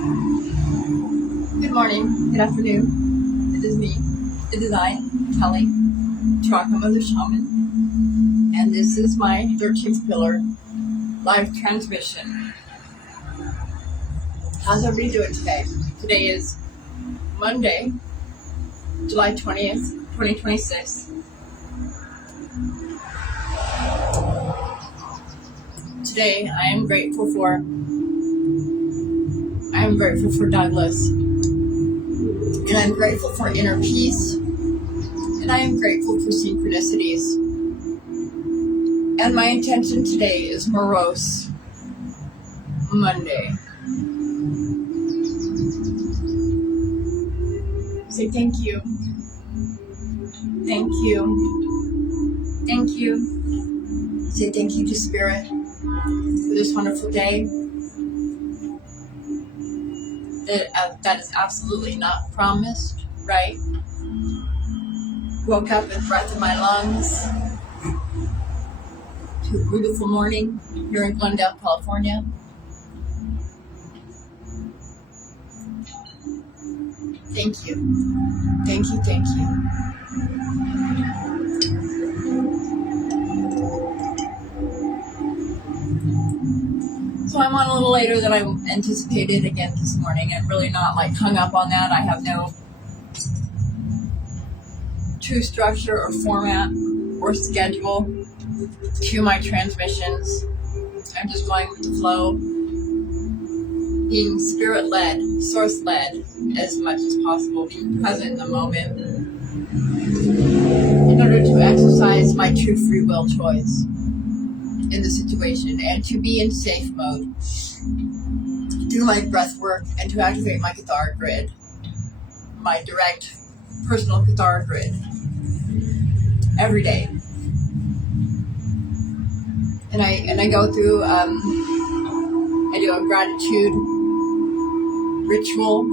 Good morning, good afternoon. It is me. It is I, Kelly, Chakra Mother Shaman, and this is my 13th pillar live transmission. How's everybody doing today? Today is Monday, July 20th, 2026. Today I am grateful for Douglas, and I'm grateful for inner peace, and I am grateful for synchronicities. And my intention today is Morose Monday. Say thank you. Thank you. Thank you. Say thank you to Spirit for this wonderful day. That is absolutely not promised, right? Woke up with breath in my lungs to a beautiful morning here in Glendale, California. Thank you. Thank you, thank you. So I'm on a little later than I anticipated again this morning. I'm really not hung up on that. I have no true structure or format or schedule to my transmissions. I'm just going with the flow, being spirit-led, source-led as much as possible, being present in the moment in order to exercise my true free will choice in the situation and to be in safe mode through my breath work and to activate my Cathara grid, my direct personal Cathara grid every day. And I go through, I do a gratitude ritual.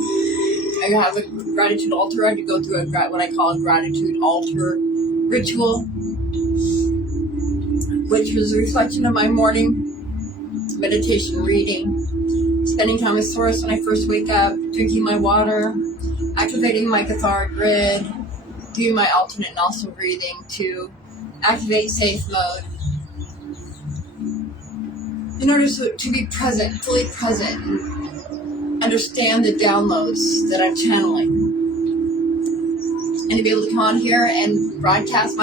I have a gratitude altar. I could go through what I call a gratitude altar ritual, which was a reflection of my morning meditation reading, spending time with Source when I first wake up, drinking my water, activating my Cathara grid, doing my alternate nostril breathing to activate safe mode in order to be present, fully present, and understand the downloads that I'm channeling, and to be able to come on here and broadcast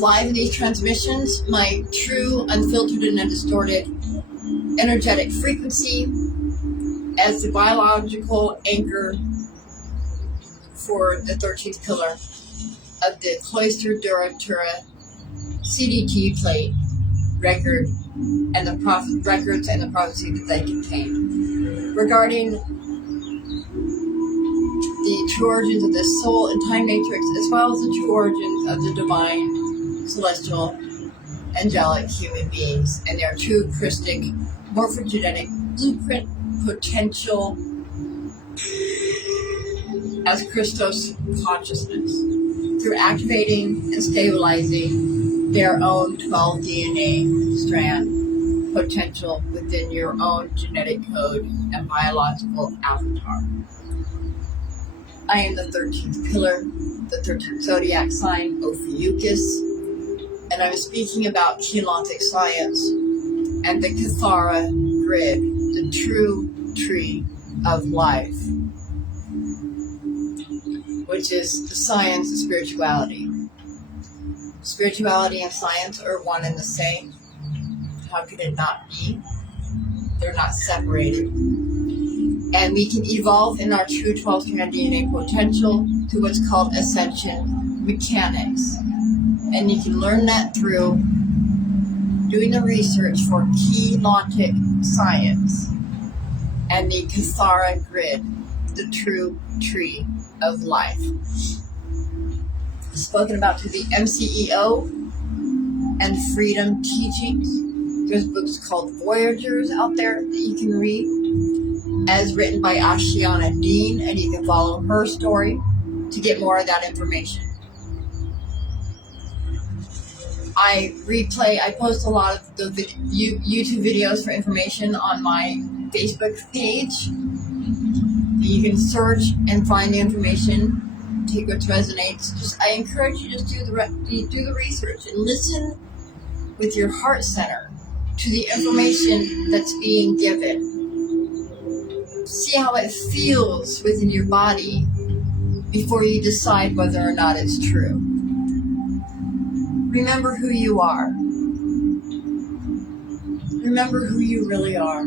live in these transmissions, my true, unfiltered, and undistorted energetic frequency as the biological anchor for the 13th pillar of the Cloister Duratura CDT plate record and the records and the prophecy that they contain regarding the true origins of the soul and time matrix, as well as the true origins of the divine, celestial, angelic human beings and their true Christic, morphogenetic blueprint potential as Christos consciousness through activating and stabilizing their own 12 DNA strand potential within your own genetic code and biological avatar. I am the 13th pillar, the 13th zodiac sign, Ophiuchus, and I'm speaking about Keylontic science and the Cathara grid, the true tree of life, which is the science of spirituality. Spirituality and science are one and the same. How could it not be? They're not separated. And we can evolve in our true 12-strand DNA potential to what's called ascension mechanics. And you can learn that through doing the research for Keylontic science and the Cathara grid, the true tree of life. Spoken about through the MCEO and Freedom Teachings. There's books called Voyagers out there that you can read, as written by Ashiana Dean, and you can follow her story to get more of that information. I post a lot of the YouTube videos for information on my Facebook page. You can search and find the information, take what resonates. I encourage you to do the research and listen with your heart center to the information that's being given. See how it feels within your body before you decide whether or not it's true. Remember who you are. Remember who you really are.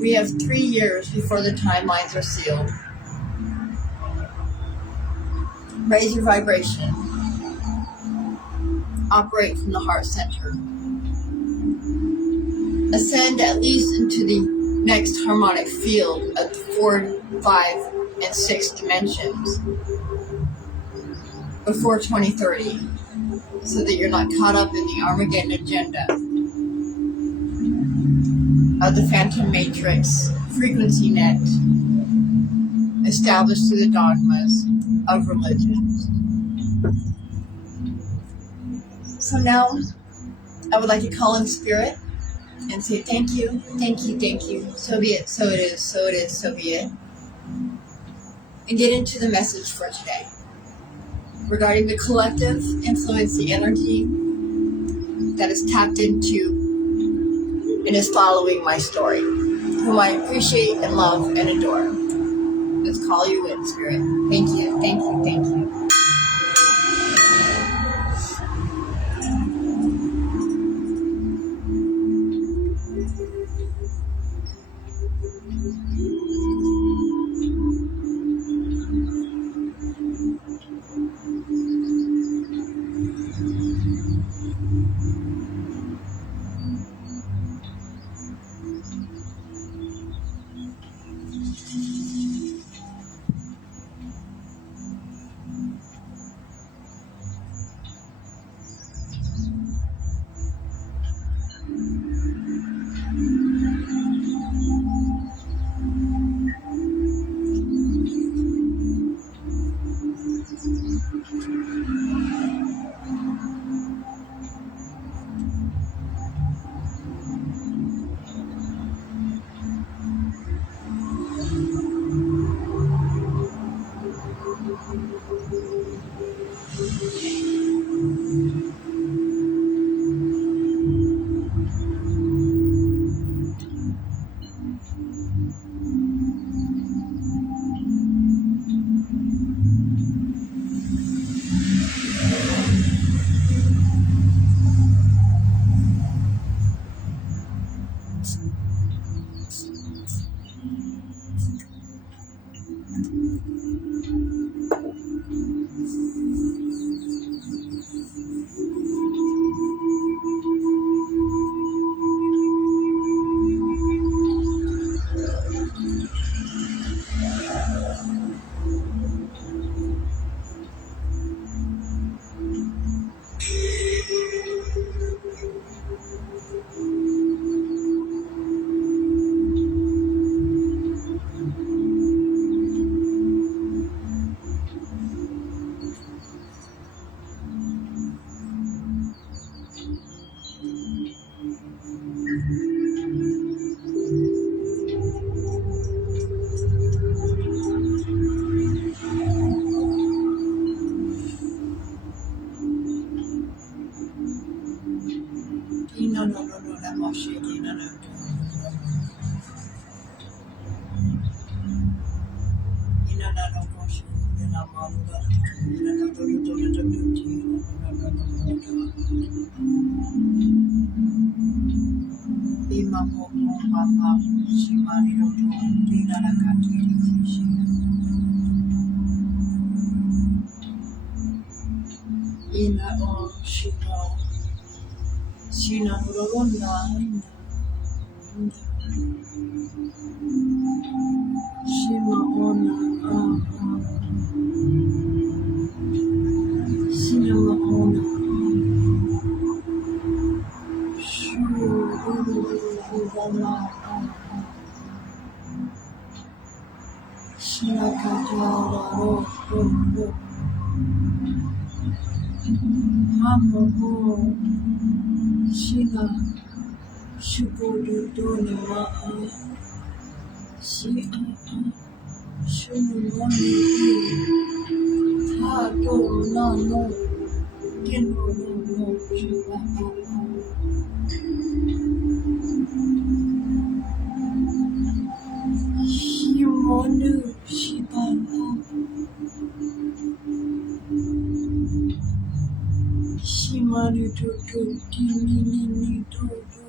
We have 3 years before the timelines are sealed. Raise your vibration. Operate from the heart center. Ascend at least into the next harmonic field of 4, 5, and 6 dimensions before 2030, so that you're not caught up in the Armageddon agenda of the Phantom Matrix frequency net established through the dogmas of religions. So now, I would like to call in spirit and say thank you, thank you, thank you. So be it, so it is, so it is, so be it. And get into the message for today regarding the collective influence, the energy that is tapped into and is following my story, whom I appreciate and love and adore. Let's call you in, spirit. Thank you, thank you, thank you. Shubododonema Si Shunoni Tato Nano Dino no Shiba Shimonu Shiba Shimanu Toto Dini Toto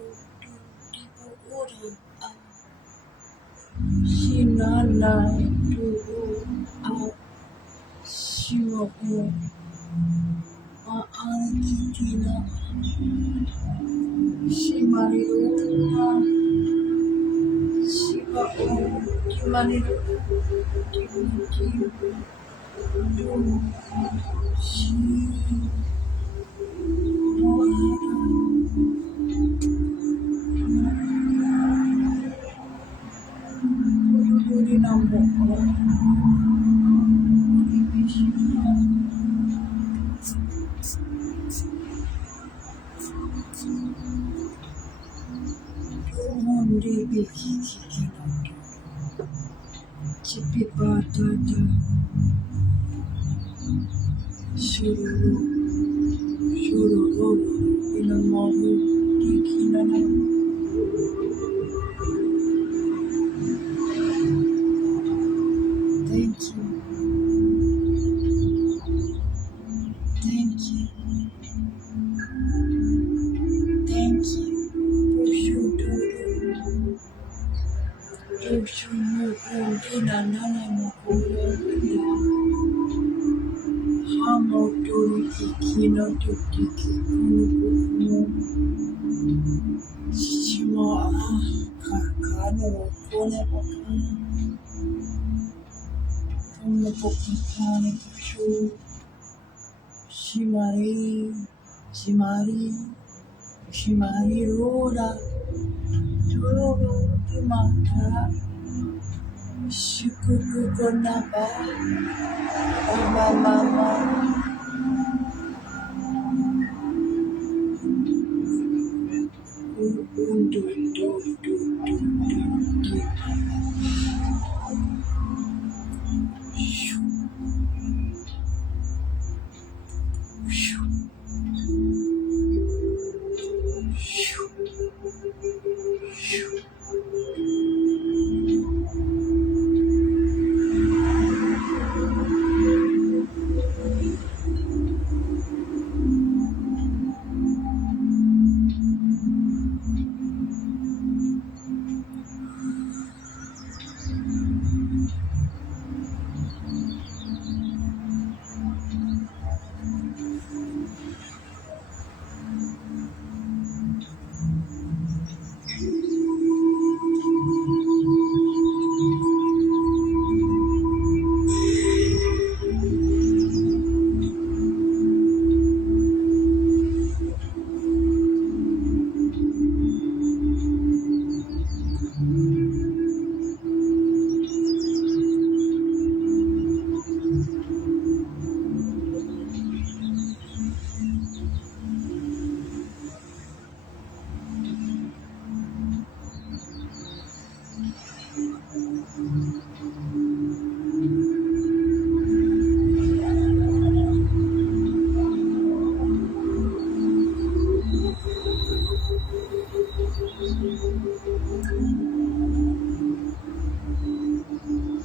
Dipo Ora Shinana Toto Shimo Aankitina Shimarira Shiva Kimarira Kimiki Shi Thank you. Thank you. Thank you. Shimari Roda, Toro Dimata, Shukurukonaba, Mama,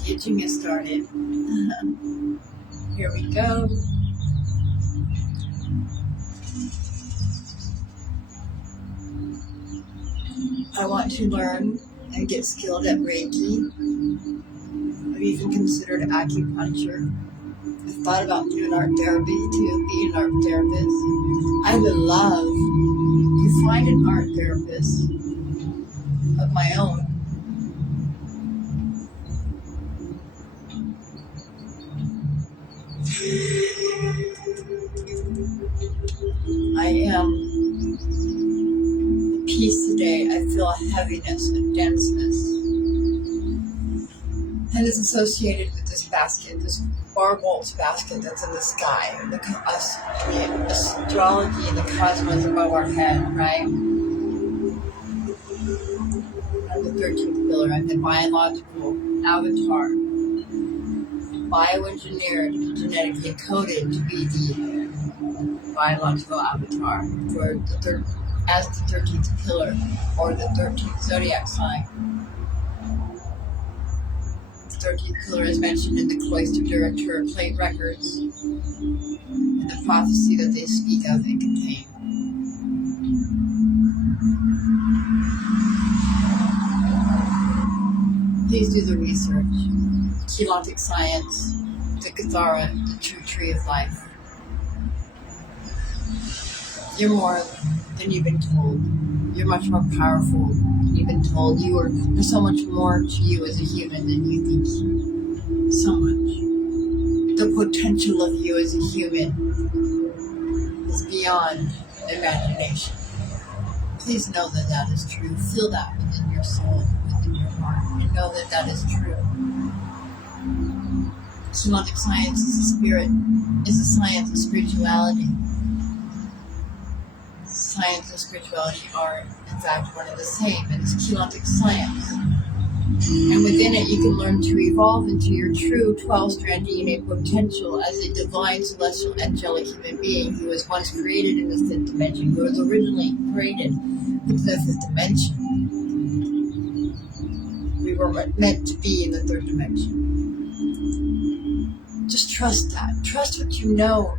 Getting it started. Here we go. I want to learn and get skilled at Reiki. I've even considered acupuncture. I've thought about doing art therapy too, being an art therapist. I would love to find an art therapist of my own. I am at peace today. I feel a heaviness, a denseness. And it's associated with this basket, this bar bolts basket that's in the sky, the astrology and the cosmos above our head, right? 13th pillar. I'm the biological avatar, bioengineered and genetically coded to be the biological avatar for as the 13th pillar or the 13th zodiac sign. The 13th pillar is mentioned in the Cloister Director plate records and the prophecy that they speak of and contain. Please do the research. Keylontic science, the Cathara, the true tree of life. You're more than you've been told. You're much more powerful than you've been told. There's so much more to you as a human than you think. So much. The potential of you as a human is beyond imagination. Please know that that is true. Feel that within your soul, within your heart, and know that that is true. Keylontic science is a spirit, is a science of spirituality. Science and spirituality are, in fact, one and the same. It is Keylontic science. And within it, you can learn to evolve into your true 12-strand DNA potential as a divine, celestial, angelic human being who was once created in the fifth dimension, who was originally created with the fifth dimension. We were meant to be in the third dimension. Just trust that. Trust what you know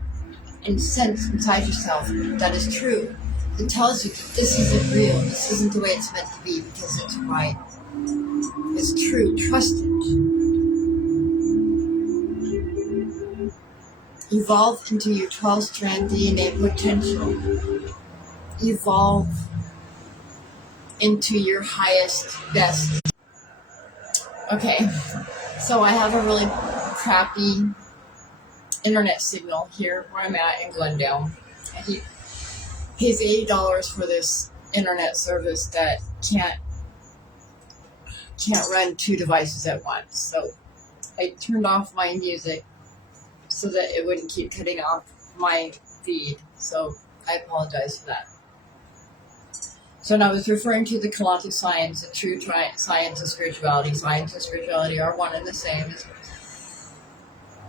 and sense inside yourself that is true. It tells you that this isn't real. This isn't the way it's meant to be because it's right. It's true. Trust it. Evolve into your 12-strand DNA potential. Evolve into your highest, best. Okay, so I have a really crappy internet signal here where I'm at in Glendale. And he pays $80 for this internet service that can't run two devices at once. So I turned off my music so that it wouldn't keep cutting off my feed. So I apologize for that. So now I was referring to the Keylontic science, the true science and spirituality. Science and spirituality are one and the same.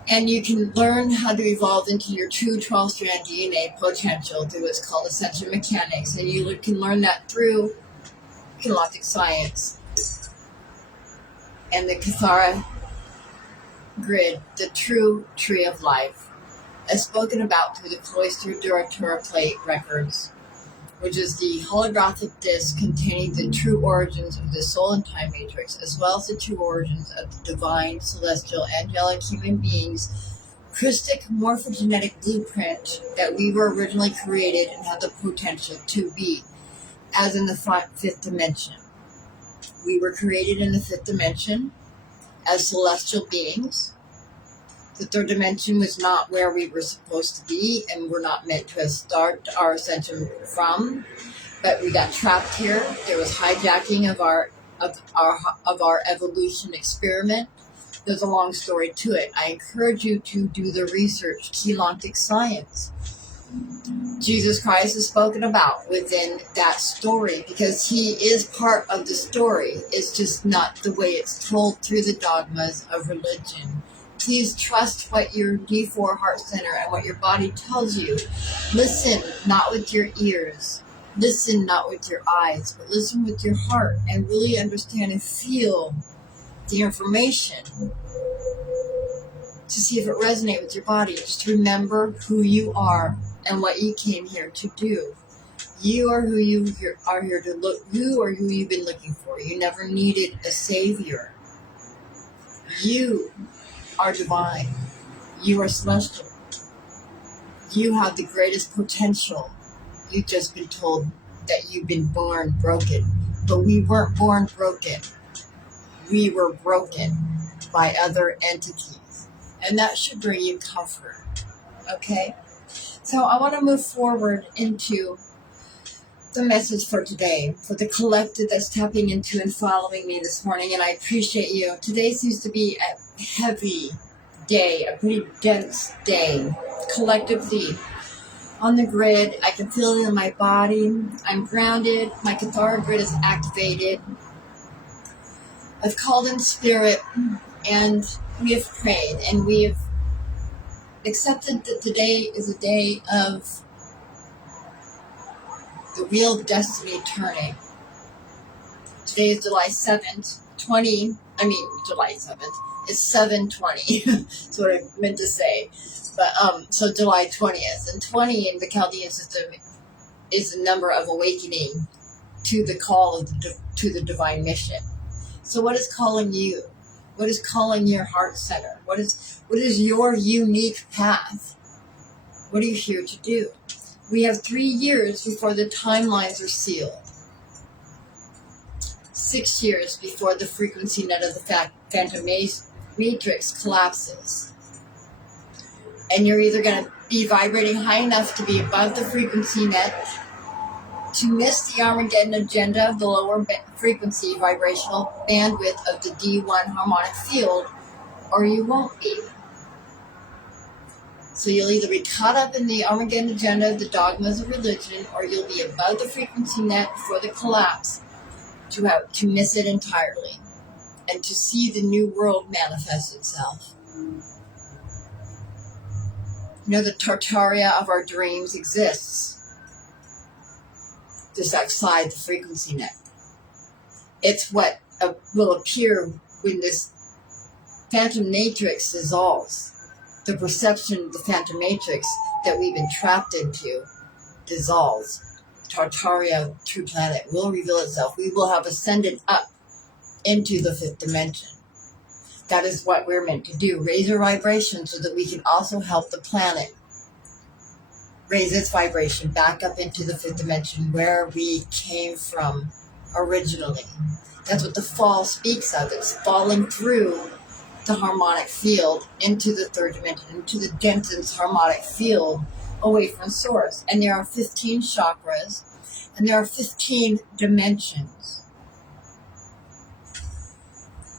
And you can learn how to evolve into your true 12-strand DNA potential through what's called ascension mechanics. And you can learn that through Keylontic science and the Cathara grid, the true tree of life, as spoken about through the Cloister Director plate records, which is the holographic disc containing the true origins of the soul and time matrix, as well as the true origins of the divine, celestial, angelic human beings' Christic morphogenetic blueprint that we were originally created and have the potential to be, as in the fifth dimension. We were created in the fifth dimension as celestial beings. The third dimension was not where we were supposed to be, and we're not meant to start our ascension from. But we got trapped here. There was hijacking of our evolution experiment. There's a long story to it. I encourage you to do the research. Keylontic science. Jesus Christ is spoken about within that story because he is part of the story. It's just not the way it's told through the dogmas of religion. Please trust what your D4 heart center and what your body tells you. Listen, not with your ears. Listen, not with your eyes, but listen with your heart and really understand and feel the information to see if it resonates with your body. Just remember who you are and what you came here to do. You are who you are here to look. You are who you've been looking for. You never needed a savior. You are divine. You are celestial. You have the greatest potential. You've just been told that you've been born broken. But we weren't born broken. We were broken by other entities. And that should bring you comfort. Okay? So I want to move forward into the message for today, for the collective that's tapping into and following me this morning, and I appreciate you. Today seems to be a heavy day, a pretty dense day. Collectively, on the grid, I can feel it in my body. I'm grounded. My Cathara grid is activated. I've called in spirit, and we have prayed, and we have accepted that today is a day of the wheel of destiny turning. Today is July 7th, July 7th. It's 7:20. That's what I meant to say. But, so July 20th. And 20 in the Chaldean system is the number of awakening to the call of to the divine mission. So what is calling you? What is calling your heart center? What is your unique path? What are you here to do? We have 3 years before the timelines are sealed. 6 years before the frequency net of the phantom matrix collapses. And you're either going to be vibrating high enough to be above the frequency net to miss the Armageddon agenda of the lower frequency vibrational bandwidth of the D1 harmonic field, or you won't be. So you'll either be caught up in the Armageddon agenda of the dogmas of religion, or you'll be above the frequency net before the collapse to miss it entirely and to see the new world manifest itself. You know, the Tartaria of our dreams exists just outside the frequency net. It's what will appear when this phantom matrix dissolves. The perception of the phantom matrix that we've been trapped into dissolves. Tartaria, true planet, will reveal itself. We will have ascended up into the fifth dimension. That is what we're meant to do. Raise our vibration so that we can also help the planet raise its vibration back up into the fifth dimension where we came from originally. That's what the fall speaks of. It's falling through the harmonic field into the third dimension, into the densest harmonic field away from source. And there are 15 chakras, and there are 15 dimensions.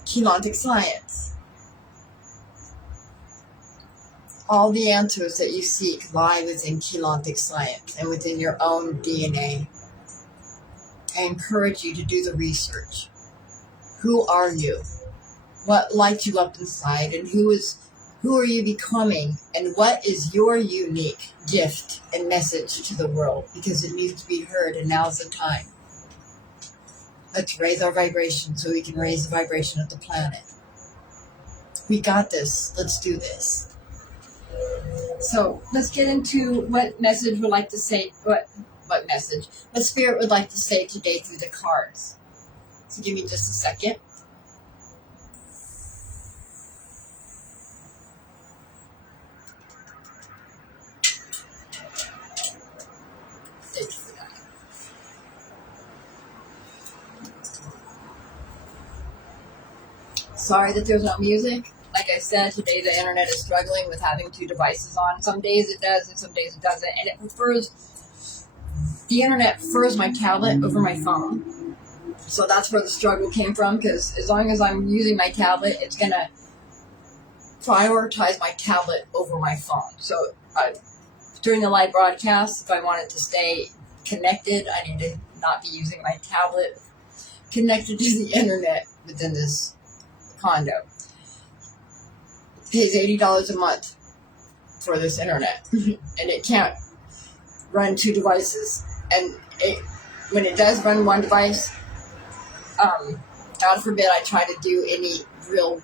Keylontic science. All the answers that you seek lie within Keylontic science and within your own DNA. I encourage you to do the research. Who are you? What lights you up inside, and who are you becoming, and what is your unique gift and message to the world? Because it needs to be heard, and now's the time. Let's raise our vibration so we can raise the vibration of the planet. We got this. Let's do this. So let's get into what message would like to say, what Spirit would like to say today through the cards. So give me just a second. Sorry that there's no music. Like I said, today the internet is struggling with having 2 devices on. Some days it does, and some days it doesn't. And the internet prefers my tablet over my phone. So that's where the struggle came from, because as long as I'm using my tablet, it's going to prioritize my tablet over my phone. So during the live broadcast, if I want it to stay connected, I need to not be using my tablet connected to the internet within this condo. It pays $80 a month for this internet, and it can't run 2 devices. And when it does run one device, God forbid I try to do any real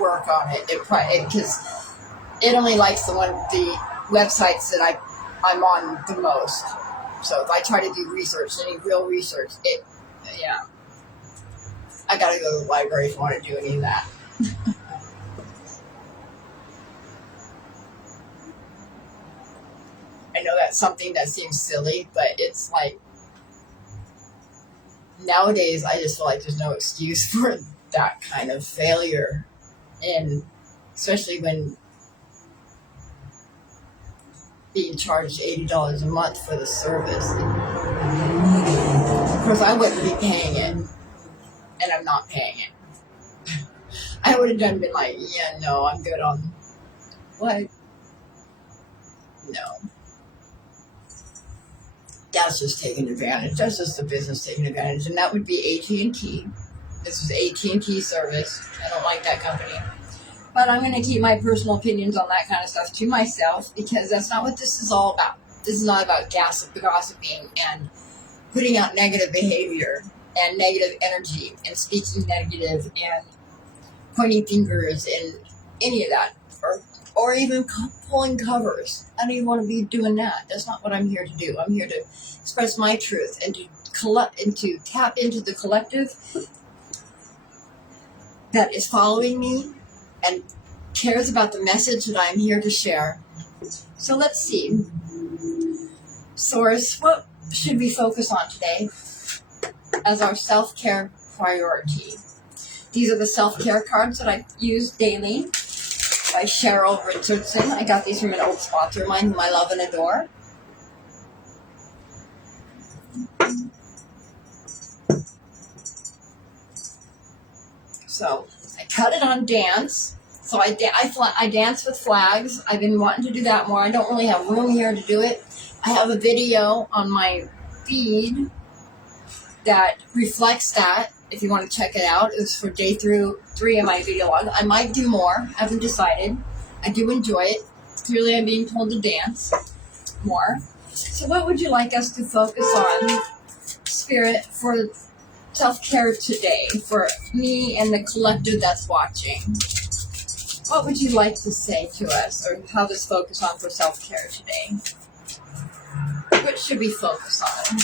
work on it. Because it only likes the websites that I'm on the most. So if I try to do research, any real research, I gotta go to the library if I want to do any of that. I know that's something that seems silly, but it's like, nowadays I just feel like there's no excuse for that kind of failure. And especially when being charged $80 a month for the service. Of course, I wouldn't be paying it, and I'm not paying it. I would have been like, yeah, no, I'm good on what? No. That's just taking advantage. That's just the business taking advantage, and that would be AT&T. This is AT&T service. I don't like that company. But I'm going to keep my personal opinions on that kind of stuff to myself because that's not what this is all about. This is not about gossiping and putting out negative behavior and negative energy and speaking negative and pointing fingers and any of that. Or even pulling covers. I don't even want to be doing that. That's not what I'm here to do. I'm here to express my truth and to tap into the collective that is following me and cares about the message that I'm here to share. So let's see. Source, what should we focus on today as our self-care priority? These are the self-care cards that I use daily by Cheryl Richardson. I got these from an old sponsor of mine whom I love and adore. So I cut it on dance. So I dance with flags. I've been wanting to do that more. I don't really have room here to do it. I have a video on my feed that reflects that. If you want to check it out, it was for day 3 of my video log. I might do more. I haven't decided. I do enjoy it. Clearly, I'm being told to dance more. So what would you like us to focus on, Spirit, for self-care today, for me and the collective that's watching? What would you like to say to us or have us focus on for self-care today? What should we focus on?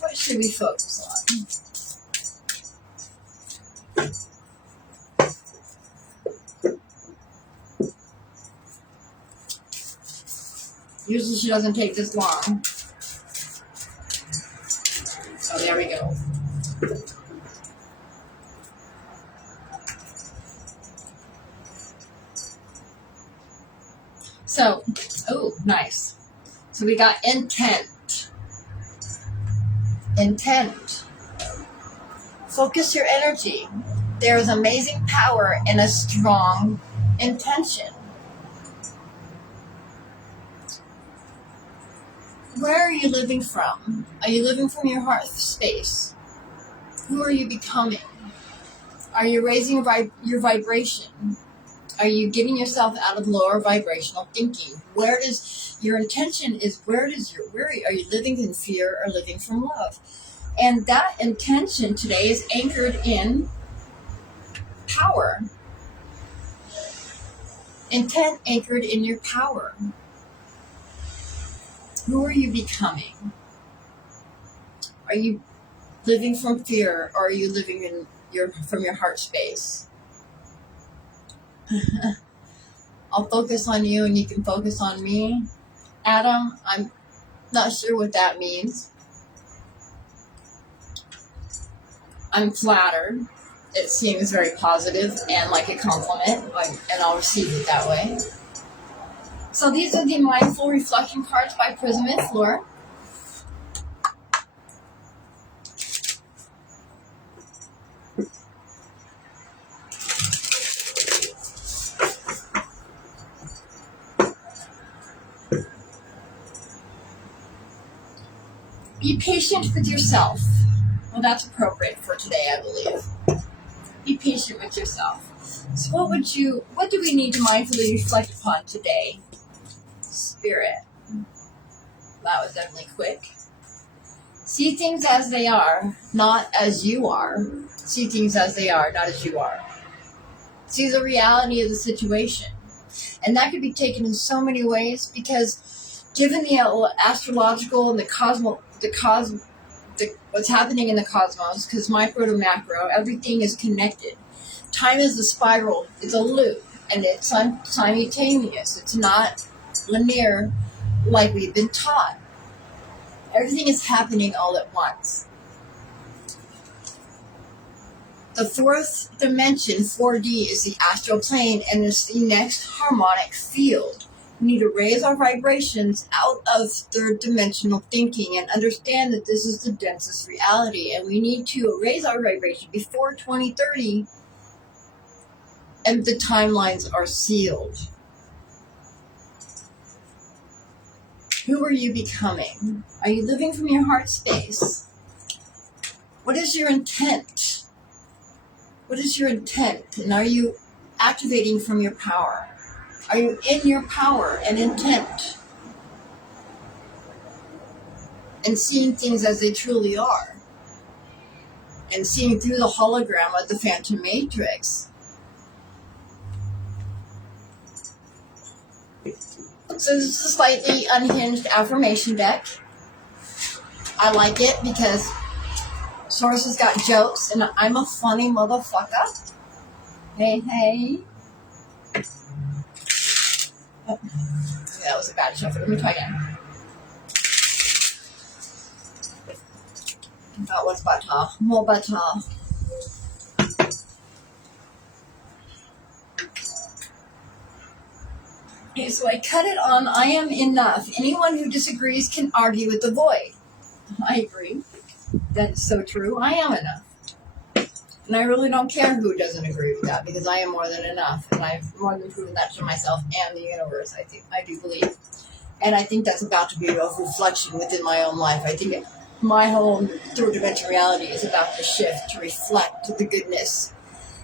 What should we focus on? Usually she doesn't take this long. Oh, there we go. So, oh, nice. So we got intent. Intent. Focus your energy. There is amazing power in a strong intention. Where are you living from? Are you living from your heart space? Who are you becoming? Are you raising your vibration? Are you getting yourself out of lower vibrational thinking? Where does your intention is? Where are you living in fear or living from love? And that intention today is anchored in power. Intent anchored in your power. Who are you becoming? Are you living from fear or are you living from your heart space? I'll focus on you and you can focus on me. Adam, I'm not sure what that means. I'm flattered. It seems very positive and like a compliment, and I'll receive it that way. So these are the Mindful Reflection cards by Prism and Fleur. Be patient with yourself. Well, that's appropriate for today, I believe. Be patient with yourself. So what do we need to mindfully reflect upon today? Spirit. That was definitely quick. See things as they are, not as you are. See things as they are, not as you are. See the reality of the situation. And that could be taken in so many ways because given the astrological and what's happening in the cosmos, because micro to macro, everything is connected. Time is a spiral, it's a loop, and it's simultaneous. It's not linear like we've been taught. Everything is happening all at once. The fourth dimension, 4D, is the astral plane and it's the next harmonic field. We need to raise our vibrations out of third dimensional thinking and understand that this is the densest reality, and we need to raise our vibration before 2030 and the timelines are sealed. Who are you becoming? Are you living from your heart space? What is your intent? What is your intent? And are you activating from your power? Are you in your power and intent? And seeing things as they truly are? And seeing through the hologram of the Phantom Matrix? So this is a slightly unhinged affirmation deck. I like it because Source has got jokes, and I'm a funny motherfucker. Hey, hey. Oh, that was a bad shuffle. Let me try again. That was better. More better. Okay, so I cut it on I am enough. Anyone who disagrees can argue with the void. I agree. That's so true. I am enough. And I really don't care who doesn't agree with that, because I am more than enough. And I've more than proven that to myself and the universe, I do believe. And I think that's about to be a reflection within my own life. I think my whole third dimension reality is about to shift to reflect the goodness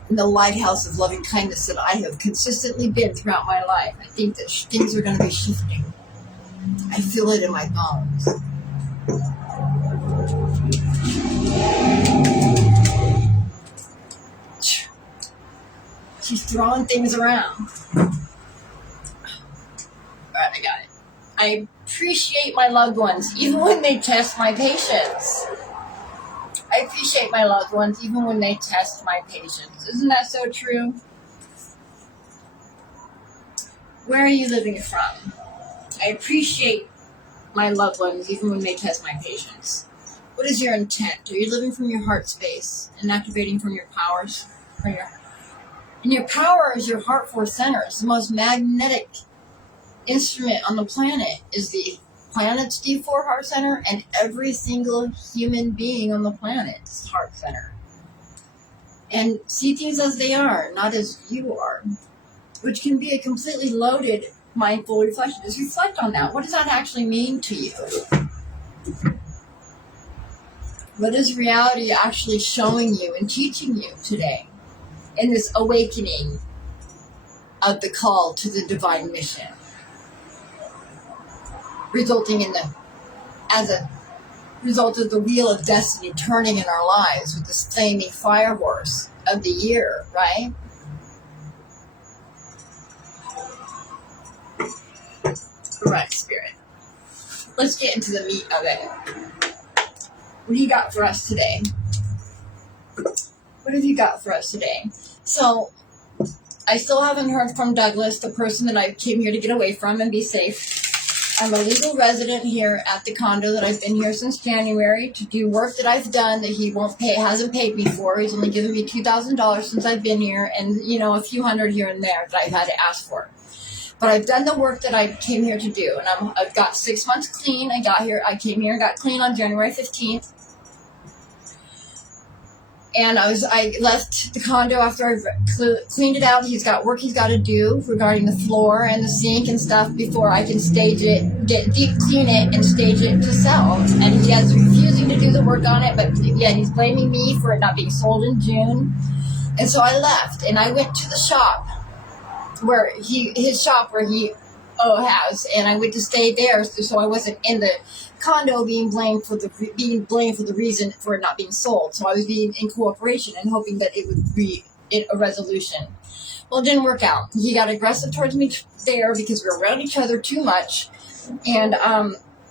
and the lighthouse of loving kindness that I have consistently been throughout my life. I think that things are going to be shifting. I feel it in my bones. She's throwing things around. All right, I got it. I appreciate my loved ones even when they test my patience. I appreciate my loved ones even when they test my patience. Isn't that so true? Where are you living from? I appreciate my loved ones even when they test my patience. What is your intent? Are you living from your heart space and activating from your powers? And your power is your heart force center. It's the most magnetic instrument on the planet. Is the planet's D4 heart center, and every single human being on the planet's heart center. And see things as they are, not as you are, which can be a completely loaded mindful reflection. Just reflect on that. What does that actually mean to you? What is reality actually showing you and teaching you today in this awakening of the call to the divine mission? Resulting in as a result of the wheel of destiny turning in our lives with this flaming fire horse of the year, right? Right, Spirit. Let's get into the meat of it. What do you got for us today? What have you got for us today? So, I still haven't heard from Douglas, the person that I came here to get away from and be safe. I'm a legal resident here at the condo that I've been here since January to do work that I've done that he hasn't paid me for. He's only given me $2,000 since I've been here, and a few hundred here and there that I've had to ask for. But I've done the work that I came here to do, and I've got 6 months clean. I came here and got clean on January 15th. And I left the condo after I cleaned it out. He's got work he's got to do regarding the floor and the sink and stuff before I can stage it, deep clean it, and stage it to sell. And he is refusing to do the work on it, but yeah, he's blaming me for it not being sold in June. And so I left, and I went to the shop where he has, and I went to stay there, so I wasn't in the condo being blamed for the reason for it not being sold. So I was being in cooperation and hoping that it would be a resolution. Well, it didn't work out. He got aggressive towards me there because we were around each other too much, and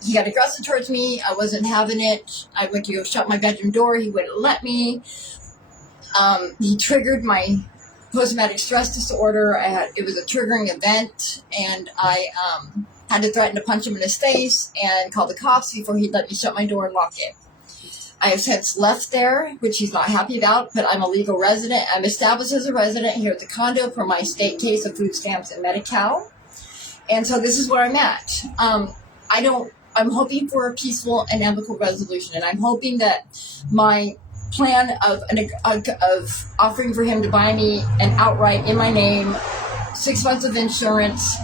he got aggressive towards me. I wasn't having it. I went to go shut my bedroom door. He wouldn't let me. He triggered my post-traumatic stress disorder. It was a triggering event, and I had to threaten to punch him in his face and call the cops before he'd let me shut my door and lock it. I have since left there, which he's not happy about, but I'm a legal resident. I'm established as a resident here at the condo for my state case of food stamps and Medi-Cal. And so this is where I'm at. I'm hoping for a peaceful and amicable resolution, and I'm hoping that my plan of offering for him to buy me an outright in my name, 6 months of insurance,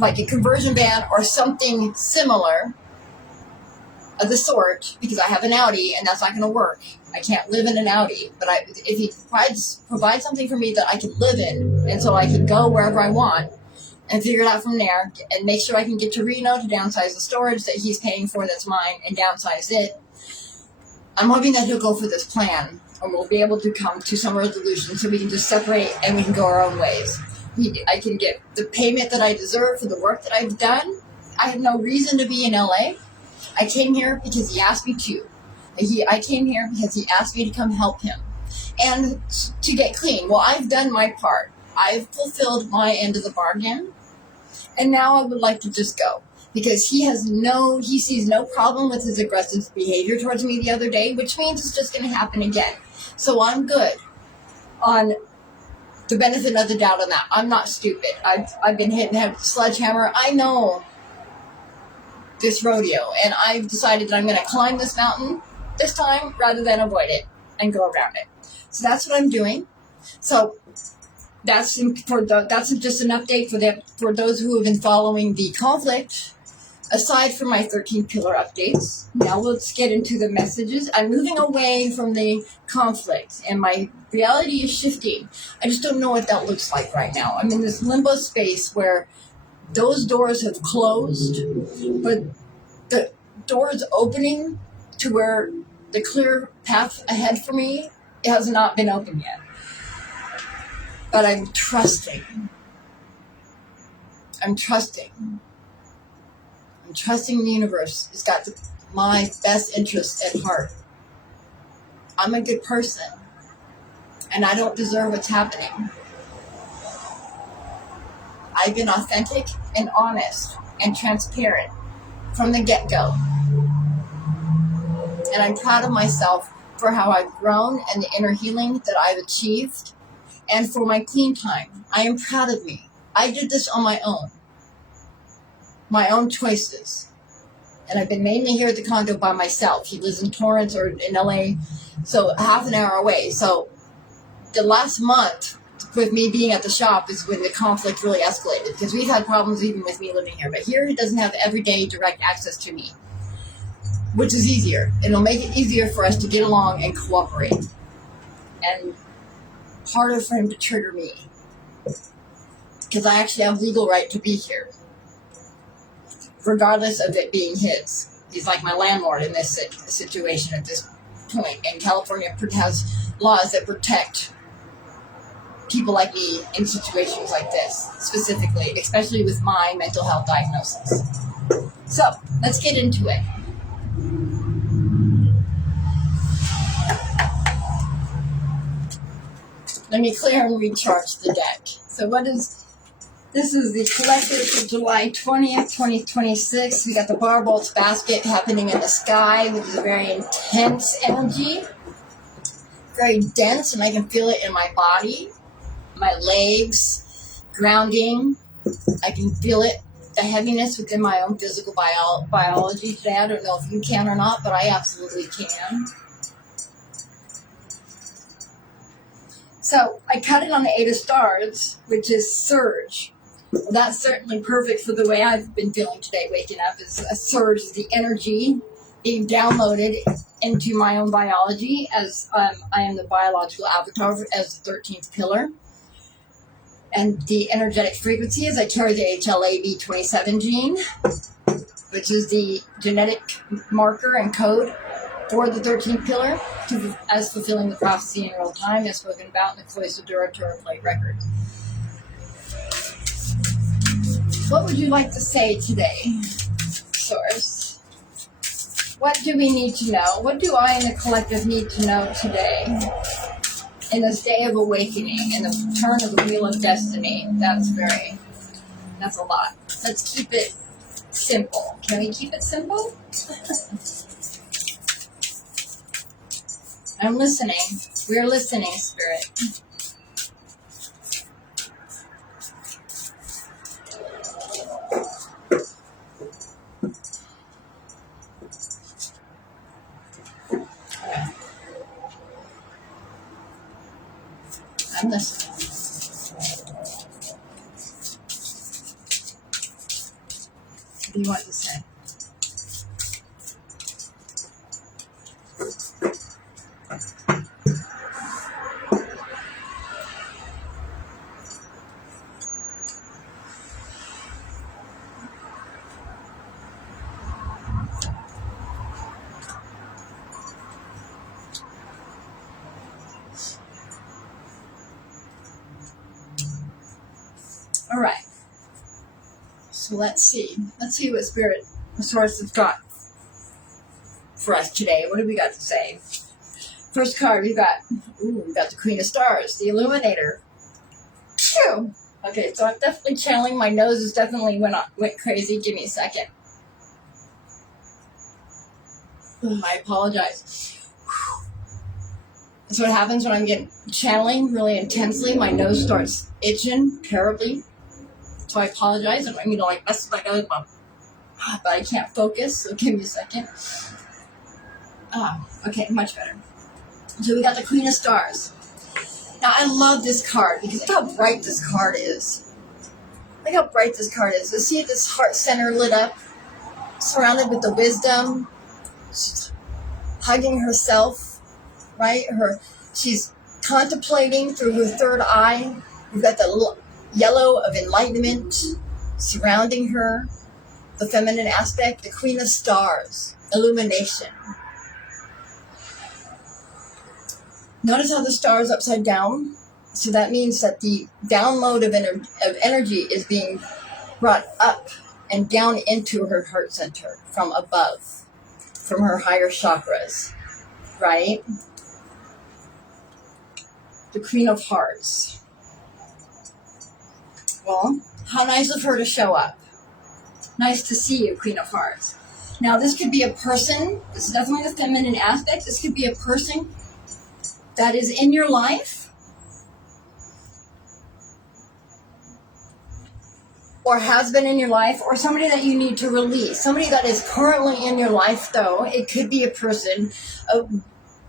like a conversion ban or something similar, of the sort, because I have an Audi and that's not going to work. I can't live in an Audi, but if he provides something for me that I can live in, and so I can go wherever I want and figure it out from there, and make sure I can get to Reno to downsize the storage that he's paying for that's mine and downsize it. I'm hoping that he'll go for this plan, and we'll be able to come to some resolution so we can just separate and we can go our own ways. I can get the payment that I deserve for the work that I've done. I have no reason to be in LA. I came here because he asked me to. I came here because he asked me to come help him and to get clean. Well, I've done my part. I've fulfilled my end of the bargain, and now I would like to just go because he sees no problem with his aggressive behavior towards me the other day, which means it's just going to happen again. So I'm good on the benefit of the doubt on that. I'm not stupid. I've been hit in the head with a sledgehammer. I know this rodeo, and I've decided that I'm going to climb this mountain this time rather than avoid it and go around it. So that's what I'm doing. So that's just an update for those who have been following the conflict. Aside from my 13 pillar updates, now let's get into the messages. I'm moving away from the conflict, and my reality is shifting. I just don't know what that looks like right now. I'm in this limbo space where those doors have closed, but the doors opening to where the clear path ahead for me has not been open yet. But I'm trusting. I'm trusting the universe has got my best interests at heart. I'm a good person, and I don't deserve what's happening. I've been authentic and honest and transparent from the get-go. And I'm proud of myself for how I've grown and the inner healing that I've achieved, and for my clean time. I am proud of me. I did this on my own choices. And I've been mainly here at the condo by myself. He lives in Torrance or in LA, so half an hour away. So the last month with me being at the shop is when the conflict really escalated, because we've had problems even with me living here. But here he doesn't have everyday direct access to me, which is easier. It'll make it easier for us to get along and cooperate, and harder for him to trigger me, because I actually have legal right to be here, regardless of it being his. He's like my landlord in this situation at this point. And California has laws that protect people like me in situations like this, specifically, especially with my mental health diagnosis. So let's get into it. Let me clear and recharge the deck. So this is the collective for July 20th, 2026. We got the Barbolt's basket happening in the sky, which is a very intense energy. Very dense, and I can feel it in my body, my legs, grounding. I can feel it, the heaviness within my own physical biology today. I don't know if you can or not, but I absolutely can. So I cut it on the 8 of Stars, which is surge. Well, that's certainly perfect for the way I've been feeling today, waking up, is a surge, is the energy being downloaded into my own biology, as I am the biological avatar as the 13th pillar. And the energetic frequency is I carry the HLA-B27 gene, which is the genetic marker and code for the 13th pillar, as fulfilling the prophecy in real time, as spoken about in the Cloister Duratura plate record. What would you like to say today, Source? What do we need to know? What do I and the collective need to know today in this day of awakening, in the turn of the wheel of destiny? That's a lot. Let's keep it simple. Can we keep it simple? I'm listening. We're listening, Spirit. I'm listening. What do you want to say? All right. So let's see. Let's see what Spirit Source has got for us today. What do we got to say? First card, we got the Queen of Stars, the Illuminator. Phew. Okay, so I'm definitely channeling. My nose is definitely went crazy. Give me a second. I apologize. That's what happens when I'm getting channeling really intensely. My nose starts itching terribly. So I apologize. I don't mean to mess with my nose, but I can't focus. So give me a second. Okay, much better. So we got the Queen of Stars. Now I love this card because look how bright this card is. Look how bright this card is. Let's see this heart center lit up, surrounded with the wisdom. She's hugging herself, right? She's contemplating through her third eye. We've got the little yellow of enlightenment surrounding her, the feminine aspect, the Queen of Stars, illumination. Notice how the star is upside down. So that means that the download of energy is being brought up and down into her heart center from above, from her higher chakras, right? The Queen of Hearts. Well, how nice of her to show up. Nice to see you, Queen of Hearts. Now, this could be a person. This is definitely the feminine aspect. This could be a person that is in your life or has been in your life, or somebody that you need to release. Somebody that is currently in your life, though. It could be a person, a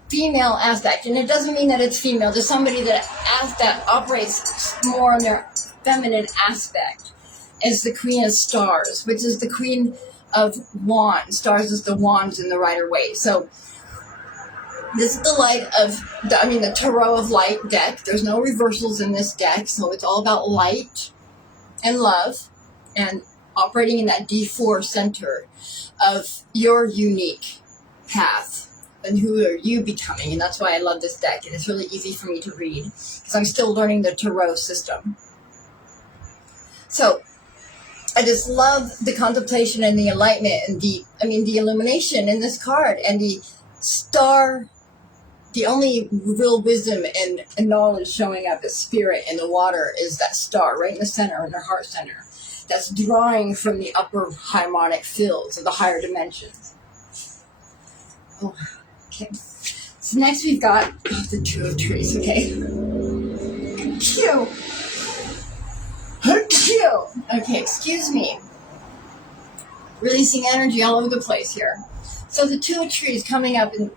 female aspect. And it doesn't mean that it's female. There's somebody that operates more in their feminine aspect as the Queen of Stars, which is the Queen of Wands. Stars is the wands in the Rider-Waite. So this is the the Tarot of Light deck. There's no reversals in this deck, so it's all about light and love and operating in that D4 center of your unique path and who are you becoming. And that's why I love this deck, and it's really easy for me to read because I'm still learning the Tarot system. So I just love the contemplation and the enlightenment and the illumination in this card, and the star. The only real wisdom and knowledge showing up as spirit in the water is that star right in the center, in the heart center, that's drawing from the upper harmonic fields of the higher dimensions. Oh, okay. So next we've got the Two of Trees, okay? Okay, excuse me. Releasing energy all over the place here. So the Two of Trees coming up in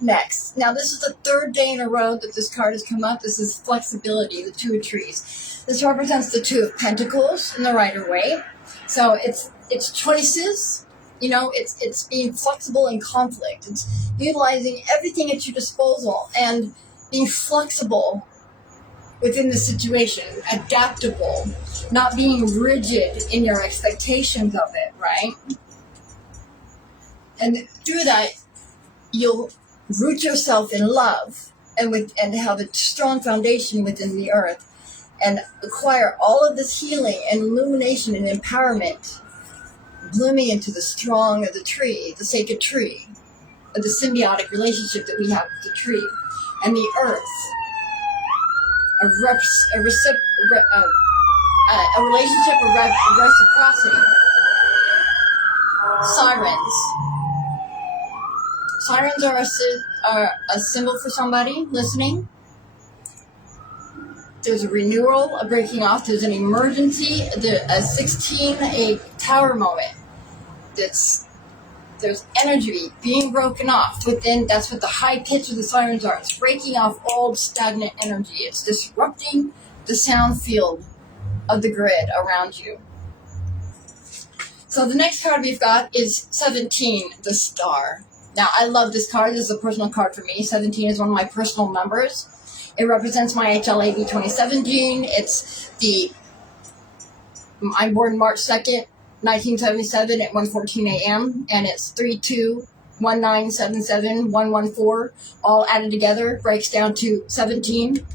next. Now, this is the third day in a row that this card has come up. This is flexibility, the Two of Trees. This represents the Two of Pentacles in the Rider-Waite. So it's choices. It's being flexible in conflict. It's utilizing everything at your disposal and being flexible within the situation, adaptable, not being rigid in your expectations of it, right? And through that, you'll root yourself in love and have a strong foundation within the earth and acquire all of this healing and illumination and empowerment blooming into the strong of the tree, the sacred tree, of the symbiotic relationship that we have with the tree and the earth. A relationship of reciprocity. Sirens. Sirens are a symbol for somebody listening. There's a renewal, a breaking off. There's an emergency. A 16, a tower moment. There's energy being broken off within. That's what the high pitch of the sirens are. It's breaking off old stagnant energy. It's disrupting the sound field of the grid around you. So the next card we've got is 17, the Star. Now, I love this card. This is a personal card for me. 17 is one of my personal numbers. It represents my HLA-B27 gene. I'm born March 2nd, 1977 at 1:14 a.m. and it's 3219771114, all added together breaks down to 17.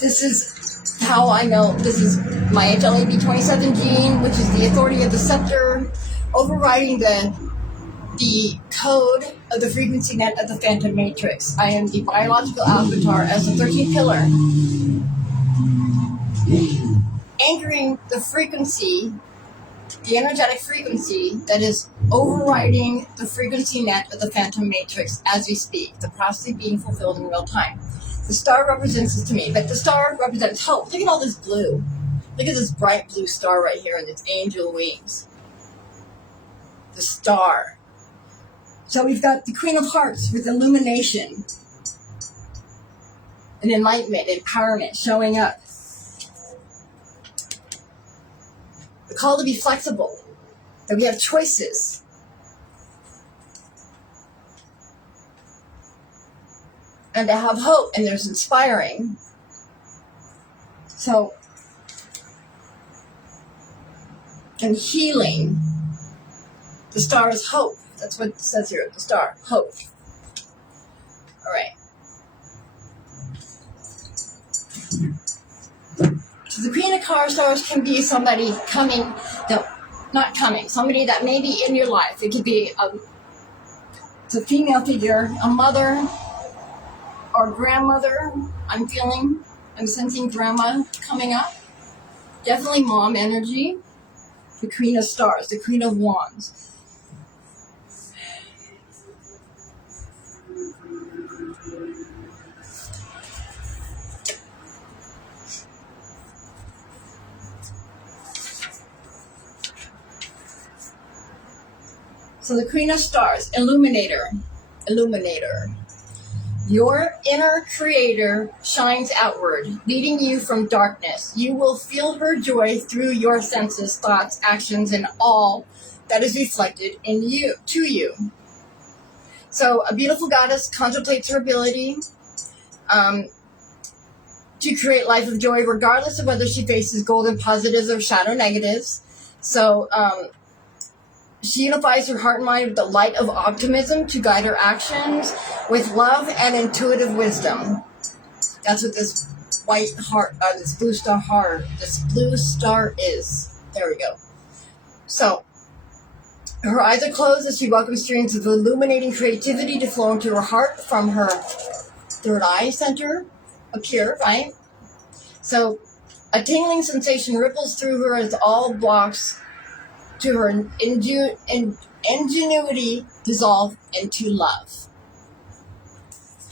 this is how I know this is my HLA-B27 gene, which is the authority of the scepter, overriding the code of the frequency net of the phantom matrix. I am the biological avatar as the 13th pillar, anchoring the frequency, the energetic frequency that is overriding the frequency net of the phantom matrix as we speak, the prophecy being fulfilled in real time. The star represents this to me, but the star represents hope. Look at all this blue. Look at this bright blue star right here and its angel wings. The star. So we've got the Queen of Hearts with illumination and enlightenment, empowerment showing up. The call to be flexible, that we have choices. And to have hope, and there's inspiring. So, and healing. The star is hope. That's what it says here, the star, hope. All right. So the Queen of Car Stars can be somebody coming, no, not coming, somebody that may be in your life. It could be it's a female figure, a mother or grandmother. I'm sensing grandma coming up. Definitely mom energy. The Queen of Stars, the Queen of Wands. So the Queen of Stars, illuminator. Your inner creator shines outward, leading you from darkness. You will feel her joy through your senses, thoughts, actions, and all that is reflected in you, to you. So a beautiful goddess contemplates her ability to create life of joy, regardless of whether she faces golden positives or shadow negatives. So, she unifies her heart and mind with the light of optimism to guide her actions with love and intuitive wisdom. That's what this white heart, this blue star is. There we go. So, her eyes are closed as she welcomes streams of illuminating creativity to flow into her heart from her third eye center up here, right? So, a tingling sensation ripples through her as all blocks to her ingenuity dissolve into love.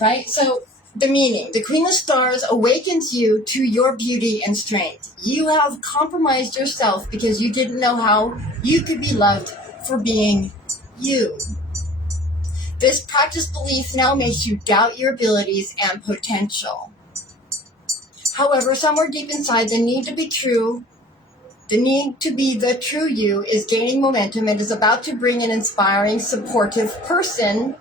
Right? So, the meaning. The Queen of Stars awakens you to your beauty and strength. You have compromised yourself because you didn't know how you could be loved for being you. This practiced belief now makes you doubt your abilities and potential. However, somewhere deep inside, the need to be the true you is gaining momentum and is about to bring an inspiring, supportive person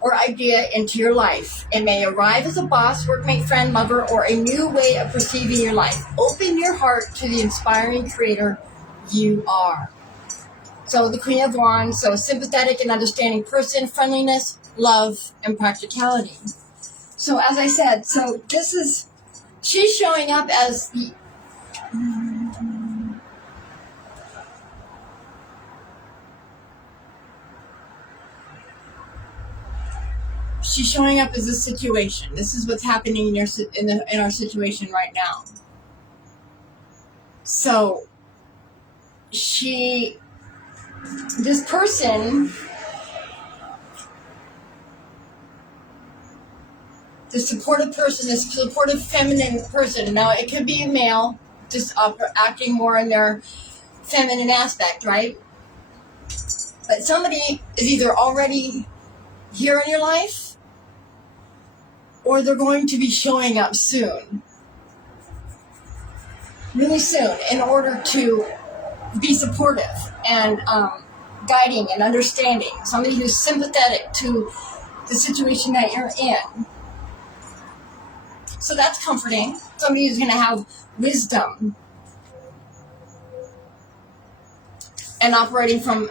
or idea into your life. It may arrive as a boss, workmate, friend, lover, or a new way of perceiving your life. Open your heart to the inspiring creator you are. So the Queen of Wands, so sympathetic and understanding person, friendliness, love, and practicality. So as I said, she's showing up as the she's showing up as a situation. This is what's happening in our situation right now. So, this person, this supportive person, this supportive feminine person. Now, it could be a male, just acting more in their feminine aspect, right? But somebody is either already here in your life, or they're going to be showing up soon. Really soon, in order to be supportive and guiding and understanding. Somebody who's sympathetic to the situation that you're in. So that's comforting. Somebody who's going to have wisdom and operating from,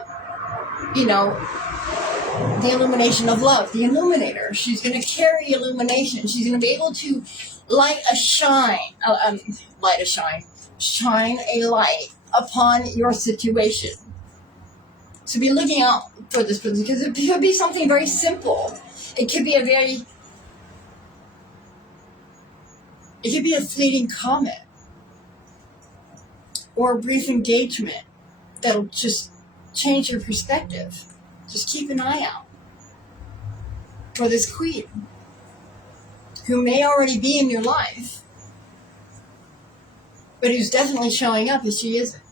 the illumination of love, the illuminator. She's going to carry illumination. She's going to be able to shine a light upon your situation. So be looking out for this person, because it could be something very simple. It could be a fleeting comment or a brief engagement that'll just change your perspective. Just keep an eye out for this queen who may already be in your life, but who's definitely showing up as she isn't.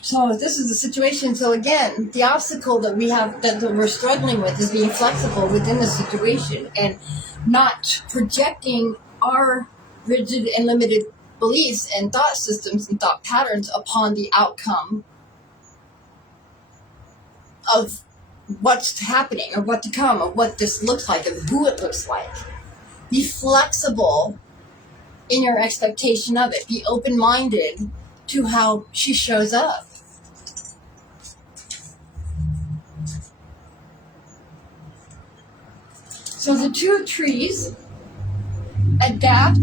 So this is the situation. So again, the obstacle that we're struggling with is being flexible within the situation and not projecting our rigid and limited beliefs and thought systems and thought patterns upon the outcome of what's happening or what to come or what this looks like and who it looks like. Be flexible in your expectation of it. Be open-minded to how she shows up. So the Two of Trees, adapt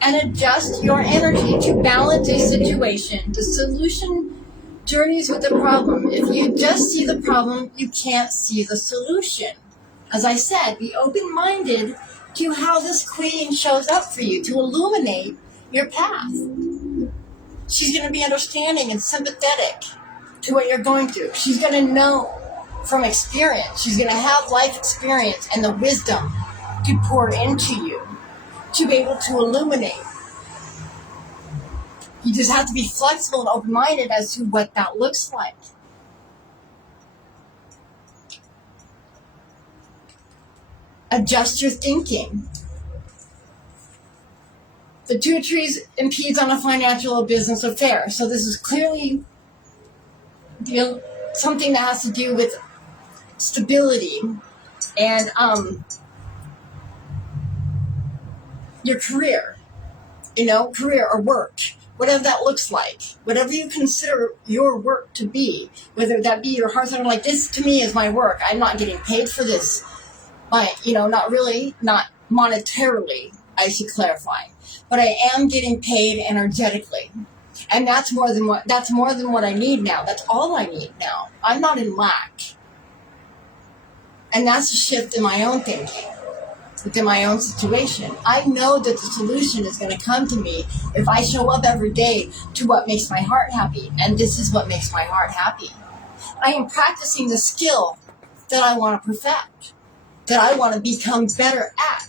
and adjust your energy to balance a situation. The solution journeys with the problem. If you just see the problem, you can't see the solution. As I said, be open-minded to how this queen shows up for you to illuminate your path. She's going to be understanding and sympathetic to what you're going through. She's going to know from experience. She's going to have life experience and the wisdom to pour into you, to be able to illuminate. You just have to be flexible and open-minded as to what that looks like. Adjust your thinking. The Two of Trees impedes on a financial or business affair. So this is clearly something that has to do with stability and your career, career or work, whatever that looks like, whatever you consider your work to be, whether that be your heart center, like this to me is my work. I'm not getting paid for this. Not monetarily, I should clarify, but I am getting paid energetically. And that's more than what I need now. That's all I need now. I'm not in lack. And that's a shift in my own thinking, within my own situation. I know that the solution is going to come to me if I show up every day to what makes my heart happy. And this is what makes my heart happy. I am practicing the skill that I want to perfect, that I want to become better at,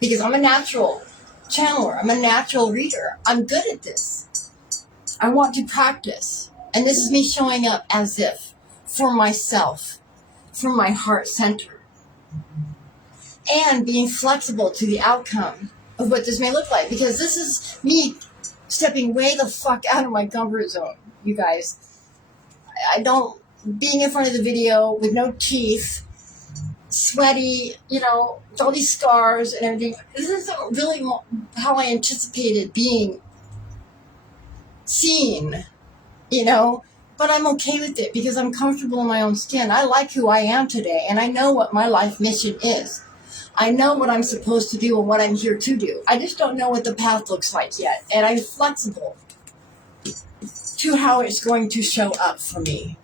because I'm a natural channeler. I'm a natural reader. I'm good at this. I want to practice. And this is me showing up as if for myself, from my heart center, and being flexible to the outcome of what this may look like, because this is me stepping way the fuck out of my comfort zone, you guys. Being in front of the video with no teeth, sweaty, with all these scars and everything, this isn't really how I anticipated being seen, but I'm okay with it because I'm comfortable in my own skin. I like who I am today, and I know what my life mission is. I know what I'm supposed to do and what I'm here to do. I just don't know what the path looks like yet, and I'm flexible to how it's going to show up for me.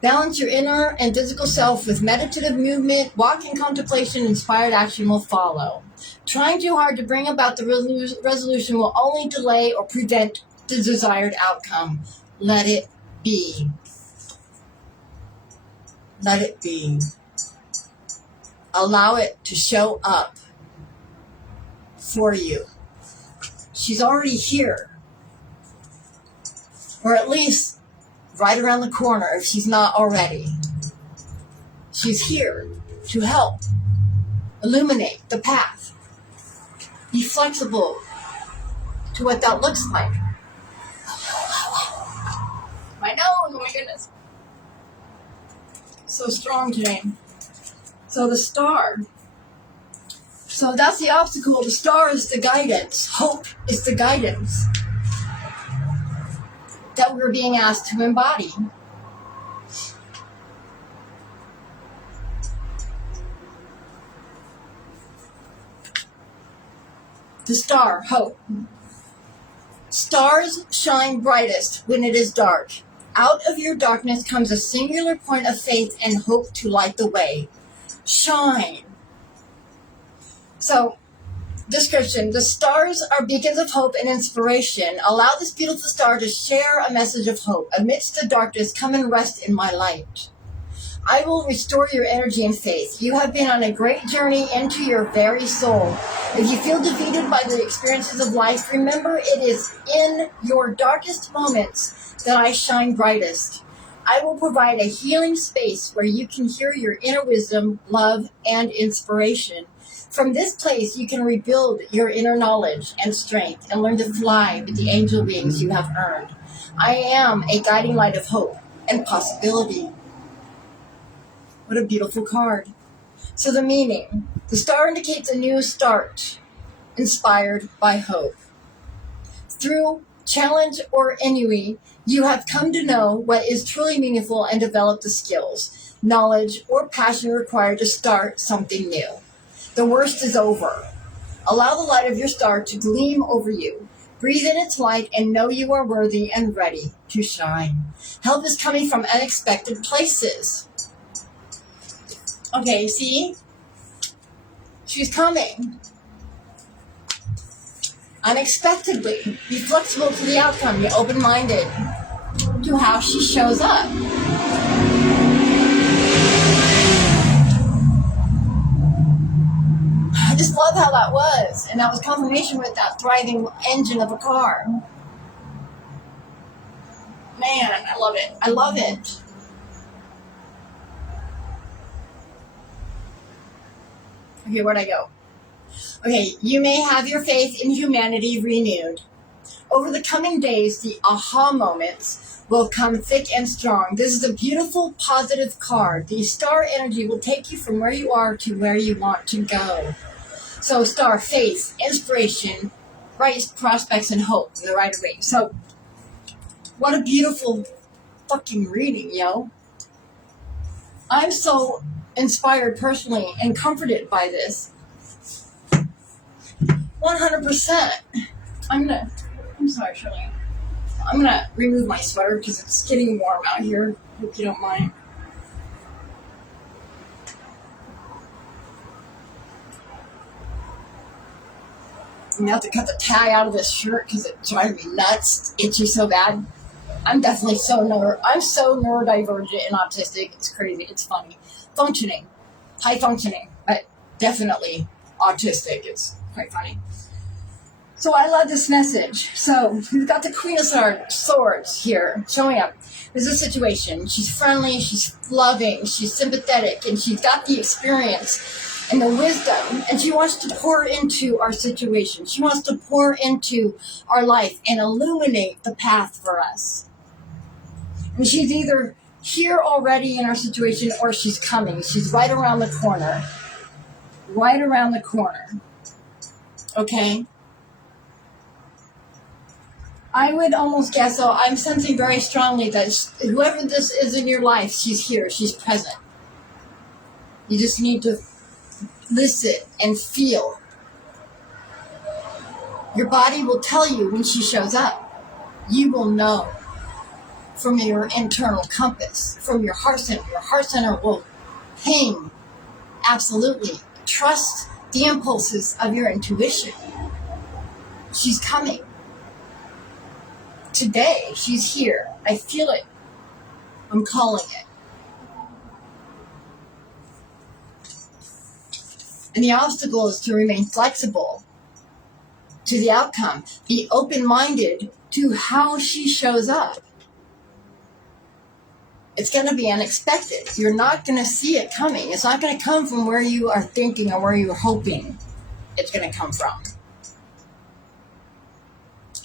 Balance your inner and physical self with meditative movement. Walk in contemplation. Inspired action will follow. Trying too hard to bring about the resolution will only delay or prevent the desired outcome. Let it be. Let it be. Allow it to show up for you. She's already here. Or at least right around the corner if she's not already. She's here to help illuminate the path. Be flexible to what that looks like. My nose, oh my goodness. So strong today. So the star. So that's the obstacle. The star is the guidance. Hope is the guidance. that we're being asked to embody. The star, hope. Stars shine brightest when it is dark. Out of your darkness comes a singular point of faith and hope to light the way. Shine. So, description. The stars are beacons of hope and inspiration. Allow this beautiful star to share a message of hope. Amidst the darkness, come and rest in my light. I will restore your energy and faith. You have been on a great journey into your very soul. If you feel defeated by the experiences of life, remember it is in your darkest moments that I shine brightest. I will provide a healing space where you can hear your inner wisdom, love, and inspiration. From this place, you can rebuild your inner knowledge and strength and learn to fly with the angel wings you have earned. I am a guiding light of hope and possibility. What a beautiful card. So the meaning. The star indicates a new start, inspired by hope. Through challenge or ennui, you have come to know what is truly meaningful and develop the skills, knowledge, or passion required to start something new. The worst is over. Allow the light of your star to gleam over you. Breathe in its light and know you are worthy and ready to shine. Help is coming from unexpected places. Okay, see? She's coming. Unexpectedly. Be flexible to the outcome. Be open-minded to how she shows up. I just love how that was. And that was confirmation with that thriving engine of a car. Man, I love it. I love it. Okay, where'd I go? Okay, you may have your faith in humanity renewed. Over the coming days, the aha moments will come thick and strong. This is a beautiful, positive card. The star energy will take you from where you are to where you want to go. So star, faith, inspiration, bright prospects, and hope in the right way. So what a beautiful fucking reading, yo. I'm so inspired personally and comforted by this. 100%. I'm sorry, Shirley. I'm gonna remove my sweater because it's getting warm out here. Hope you don't mind. I'm gonna have to cut the tag out of this shirt because it's driving me nuts. It's itchy so bad. I'm definitely I'm so neurodivergent and autistic. It's crazy. It's funny. Functioning. High functioning. But definitely autistic. It's quite funny. So I love this message. So we've got the Queen of Swords here showing up. There's a situation. She's friendly. She's loving. She's sympathetic. And she's got the experience and the wisdom. And she wants to pour into our situation. She wants to pour into our life and illuminate the path for us. And she's either here already in our situation or she's coming. She's right around the corner. Right around the corner. Okay? I would almost guess, so I'm sensing very strongly that whoever this is in your life, she's here. She's present. You just need to listen and feel. Your body will tell you when she shows up. You will know. From your internal compass, from your heart center. Your heart center will ping. Absolutely. Trust the impulses of your intuition. She's coming. Today, she's here. I feel it. I'm calling it. And the obstacle is to remain flexible to the outcome. Be open-minded to how she shows up. It's going to be unexpected. You're not going to see it coming. It's not going to come from where you are thinking or where you're hoping it's going to come from.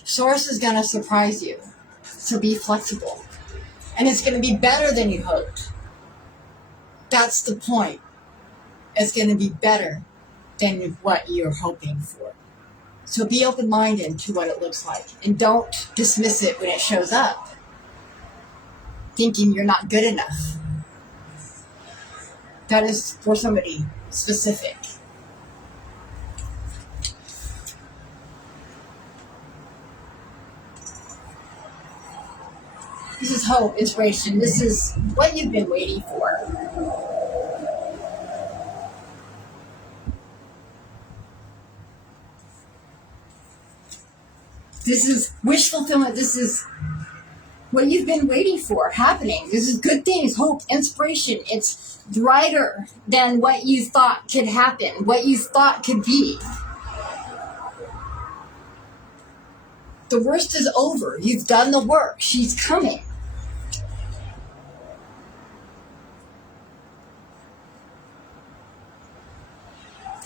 Source is going to surprise you. So be flexible. And it's going to be better than you hoped. That's the point. It's going to be better than what you're hoping for. So be open-minded to what it looks like. And don't dismiss it when it shows up. thinking you're not good enough. That is for somebody specific. This is hope, inspiration. This is what you've been waiting for. This is wish fulfillment. This is what you've been waiting for happening. This is good things, hope, inspiration. It's brighter than what you thought could happen, what you thought could be. The worst is over. You've done the work. She's coming.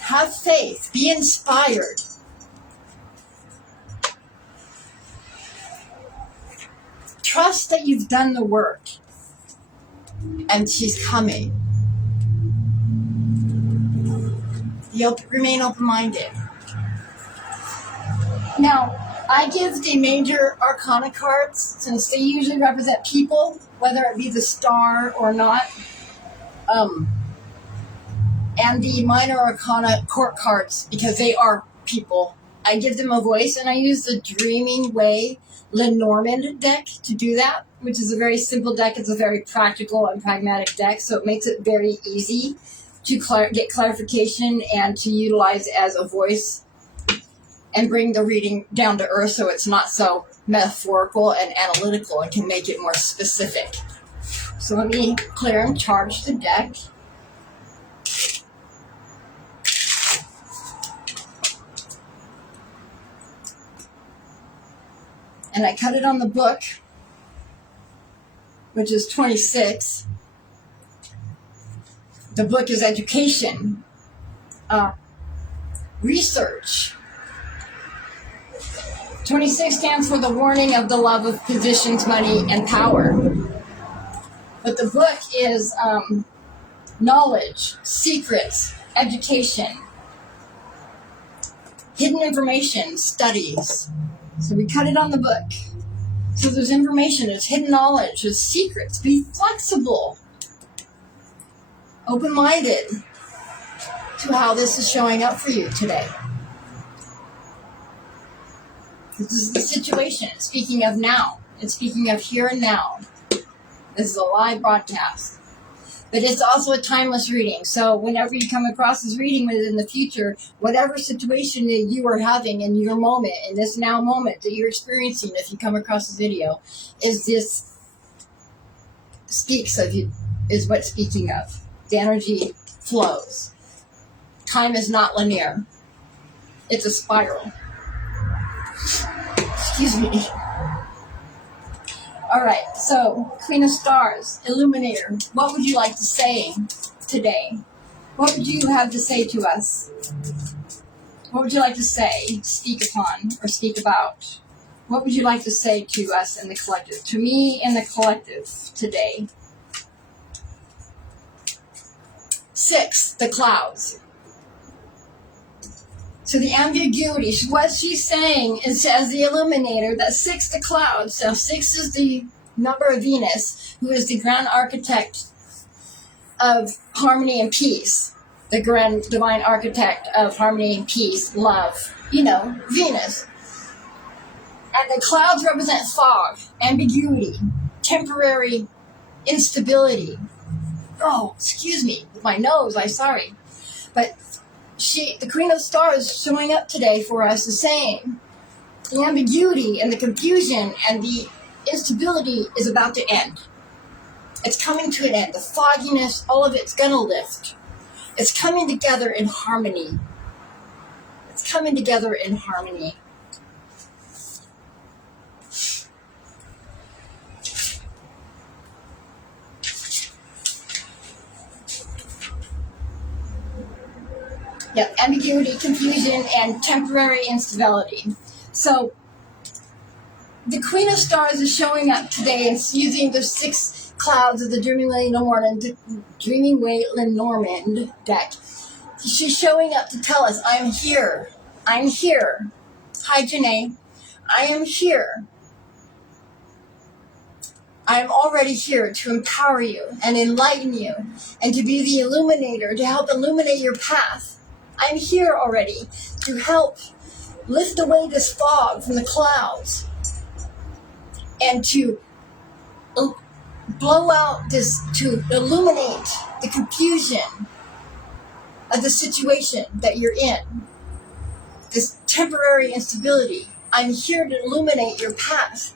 Have faith. Be inspired. Trust that you've done the work. And she's coming. Remain open-minded. Now, I give the major arcana cards, since they usually represent people, whether it be the star or not. And the minor arcana court cards, because they are people. I give them a voice, and I use the Dreaming Way Lenormand deck to do that, which is a very simple deck. It's a very practical and pragmatic deck, so it makes it very easy to get clarification and to utilize as a voice and bring the reading down to earth so it's not so metaphorical and analytical and can make it more specific. So let me clear and charge the deck. And I cut it on the book, which is 26. The book is education, research. 26 stands for the warning of the love of positions, money, and power. But the book is knowledge, secrets, education, hidden information, studies. So we cut it on the book. So there's information, there's hidden knowledge, there's secrets. Be flexible, open-minded to how this is showing up for you today. This is the situation. It's speaking of now. It's speaking of here and now. This is a live broadcast. But it's also a timeless reading. So whenever you come across this reading within the future, whatever situation that you are having in your moment, in this now moment that you're experiencing, if you come across this video, is what's speaking of. The energy flows. Time is not linear. It's a spiral. Excuse me. All right, so Queen of Stars, Illuminator, what would you like to say today? What would you have to say to us? What would you like to say, speak upon, or speak about? What would you like to say to us in the collective, to me in the collective today? 6, the clouds. So the ambiguity, what she's saying is, as the Illuminator, that 6, the clouds. So 6 is the number of Venus, who is the grand architect of harmony and peace. The grand divine architect of harmony and peace, love. Venus. And the clouds represent fog, ambiguity, temporary instability. Oh, excuse me, with my nose, I'm sorry. But the Queen of Stars showing up today for us is saying the ambiguity and the confusion and the instability is about to end. It's coming to an end. The fogginess, all of it's going to lift. It's coming together in harmony. It's coming together in harmony. Yep, ambiguity, confusion, and temporary instability. So, the Queen of Stars is showing up today and using the 6 clouds of the Dreaming Way Lenormand deck. She's showing up to tell us, I'm here. I'm here. Hi, Janae. I am here. I am already here to empower you and enlighten you and to be the illuminator, to help illuminate your path. I'm here already to help lift away this fog from the clouds and to blow out this, to illuminate the confusion of the situation that you're in, this temporary instability. I'm here to illuminate your path.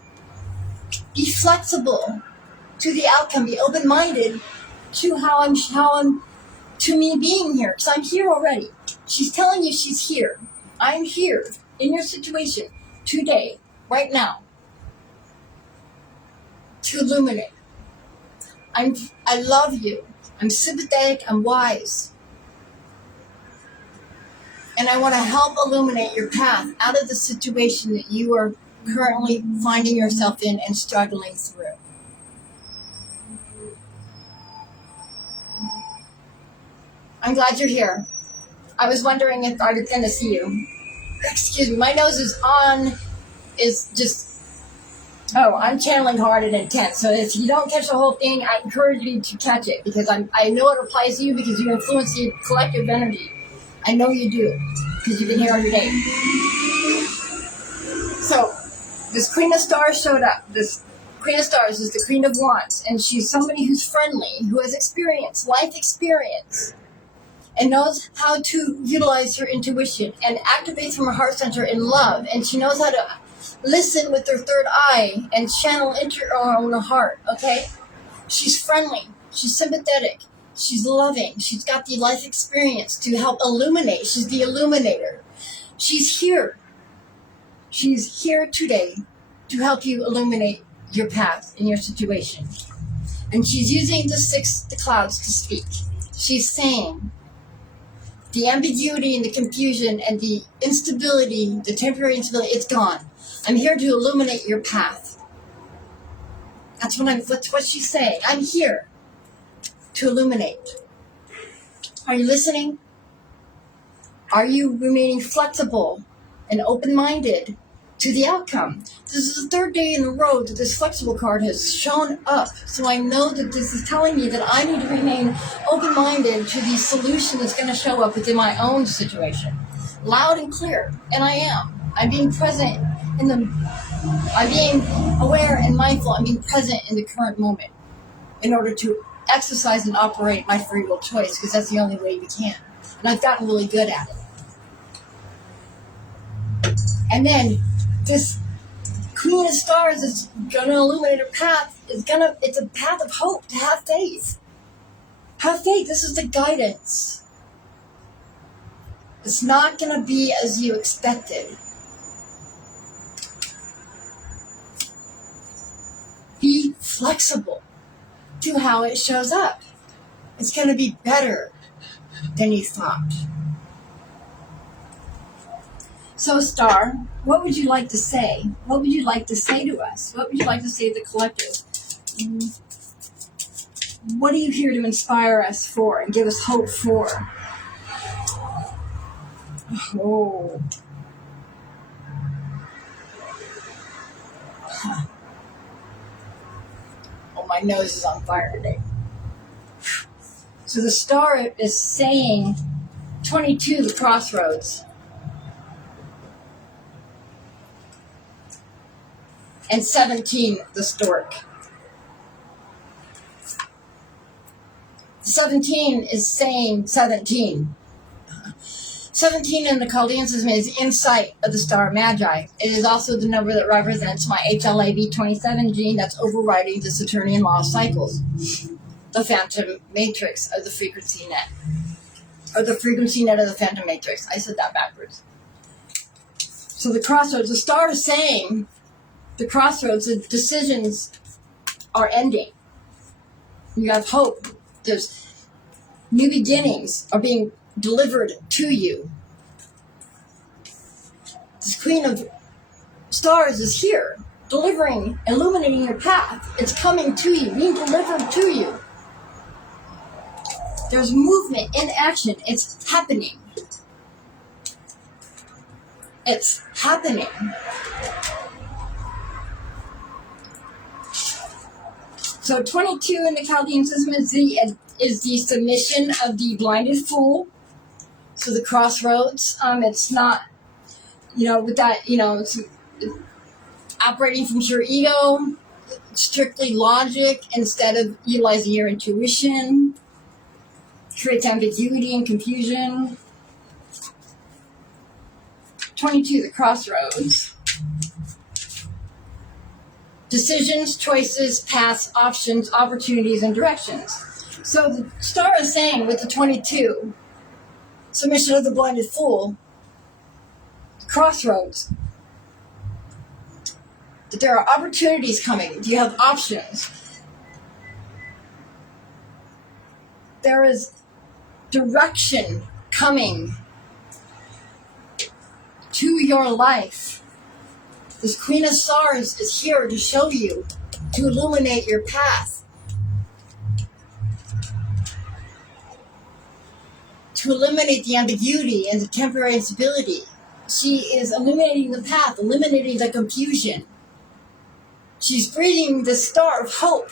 Be flexible to the outcome. Be open-minded to how I'm to me being here, because I'm here already. She's telling you she's here. I'm here in your situation today, right now, to illuminate. I love you. I'm sympathetic. I'm wise. And I want to help illuminate your path out of the situation that you are currently finding yourself in and struggling through. I'm glad you're here. I was wondering if I was going to see you. Excuse me, my nose is just, I'm channeling hard and intense. So if you don't catch the whole thing, I encourage you to catch it, because I know it applies to you, because you influence the collective energy. I know you do, because you've been here every day. So, this Queen of Stars showed up. This Queen of Stars is the Queen of Wands, and she's somebody who's friendly, who has life experience, and knows how to utilize her intuition and activates from her heart center in love. And she knows how to listen with her third eye and channel into her own heart, okay? She's friendly. She's sympathetic. She's loving. She's got the life experience to help illuminate. She's the illuminator. She's here. She's here today to help you illuminate your path in your situation. And she's using the clouds to speak. She's saying the ambiguity and the confusion and the instability, the temporary instability, it's gone. I'm here to illuminate your path. That's what she's saying. I'm here to illuminate. Are you listening? Are you remaining flexible and open-minded to the outcome? This is the third day in a row that this flexible card has shown up. So I know that this is telling me that I need to remain open-minded to the solution that's going to show up within my own situation. Loud and clear. And I am. I'm being present I'm being aware and mindful. I'm being present in the current moment in order to exercise and operate my free will choice, because that's the only way we can. And I've gotten really good at it. And then this Queen of Stars is going to illuminate her path. It's a path of hope, to have faith. Have faith. This is the guidance. It's not going to be as you expected. Be flexible to how it shows up. It's going to be better than you thought. So, Star, what would you like to say? What would you like to say to us? What would you like to say to the collective? What are you here to inspire us for and give us hope for? Oh. Oh, my nose is on fire today. So the star is saying 22, the crossroads. And 17, the stork. 17 is saying 17. 17 in the Chaldean system is insight of the star Magi. It is also the number that represents my HLA-V27 gene that's overriding the Saturnian law of cycles, the phantom matrix of the frequency net, or the frequency net of the phantom matrix. I said that backwards. So the crossroads, the star is saying the crossroads, the decisions are ending. You have hope. There's new beginnings are being delivered to you. This Queen of Stars is here, delivering, illuminating your path. It's coming to you, being delivered to you. There's movement in action. It's happening. It's happening. So 22 in the Chaldean system is the submission of the blinded fool. So the crossroads. It's not, with that, it's operating from your ego, strictly logic instead of utilizing your intuition, creates ambiguity and confusion. 22, the crossroads. Decisions, choices, paths, options, opportunities, and directions. So the star is saying with the 22, submission of the blinded fool, crossroads, that there are opportunities coming. You have options. There is direction coming to your life. This Queen of Stars is here to show you, to illuminate your path, to eliminate the ambiguity and the temporary instability. She is illuminating the path, eliminating the confusion. She's breathing the star of hope.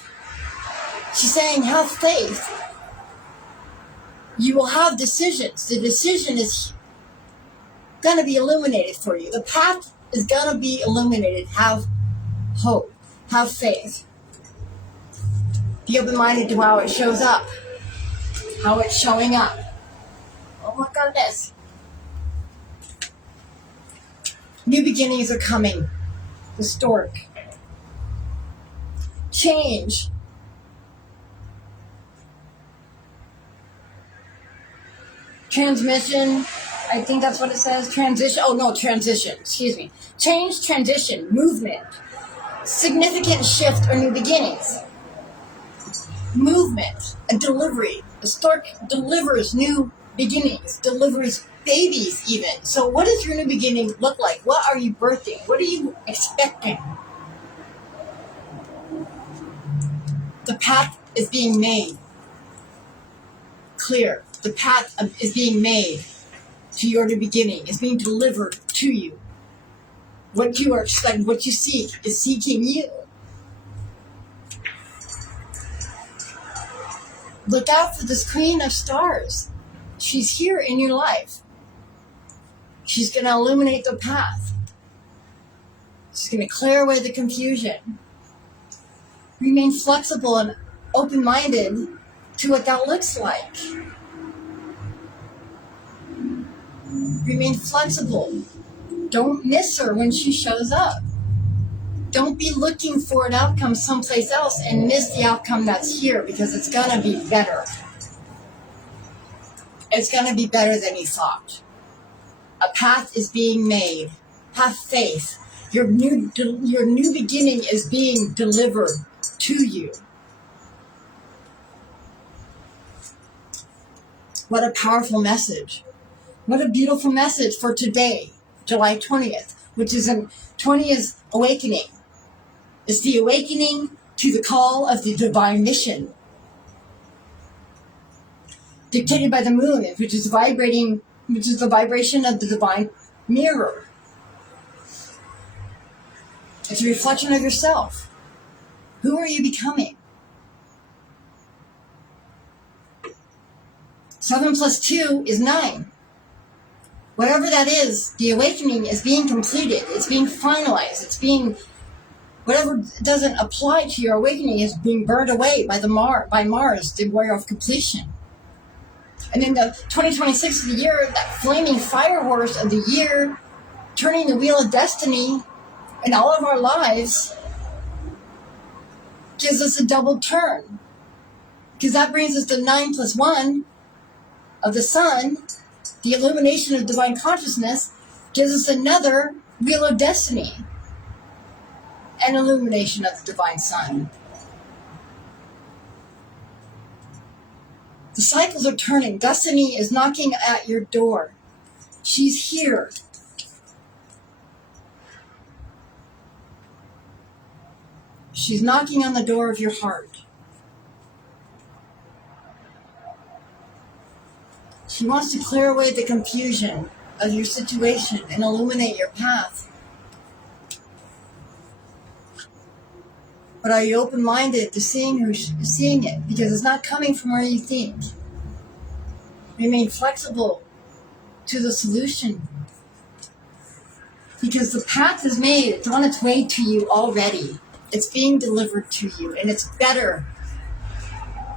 She's saying, have faith. You will have decisions. The decision is going to be illuminated for you. The path is going to be illuminated. Have hope. Have faith. Be open-minded to how it shows up. How it's showing up. Oh my goodness. New beginnings are coming. The stork. Change. Transmission. I think that's what it says. Transition. Oh no, transition. Excuse me. Change, transition, movement. Significant shift or new beginnings. Movement. A delivery. The stork delivers new beginnings. Delivers babies even. So what does your new beginning look like? What are you birthing? What are you expecting? The path is being made clear. The path is being made to your new beginning. It's being delivered to you. What you are expecting, what you seek, is seeking you. Look out for this Queen of Stars. She's here in your life. She's going to illuminate the path. She's going to clear away the confusion. Remain flexible and open-minded to what that looks like. Remain flexible. Don't miss her when she shows up. Don't be looking for an outcome someplace else and miss the outcome that's here, because it's going to be better. It's going to be better than you thought. A path is being made. Have faith. Your new beginning is being delivered to you. What a powerful message. What a beautiful message for today, July 20th, which is 20th awakening. It's the awakening to the call of the divine mission, dictated by the moon, which is the vibration of the divine mirror. It's a reflection of yourself. Who are you becoming? 7 plus 2 is 9. Whatever that is, the awakening is being completed. It's being finalized. It's being, whatever doesn't apply to your awakening is being burned away by Mars, the warrior of completion. And in the 2026 of the year, that flaming fire horse of the year, turning the wheel of destiny in all of our lives, gives us a double turn. Because that brings us to 9 plus 1 of the sun. The illumination of divine consciousness gives us another wheel of destiny, an illumination of the divine sun. The cycles are turning. Destiny is knocking at your door. She's here. She's knocking on the door of your heart. She wants to clear away the confusion of your situation and illuminate your path. But are you open-minded to seeing it? Because it's not coming from where you think. Remain flexible to the solution. Because the path is made. It's on its way to you already. It's being delivered to you. And it's better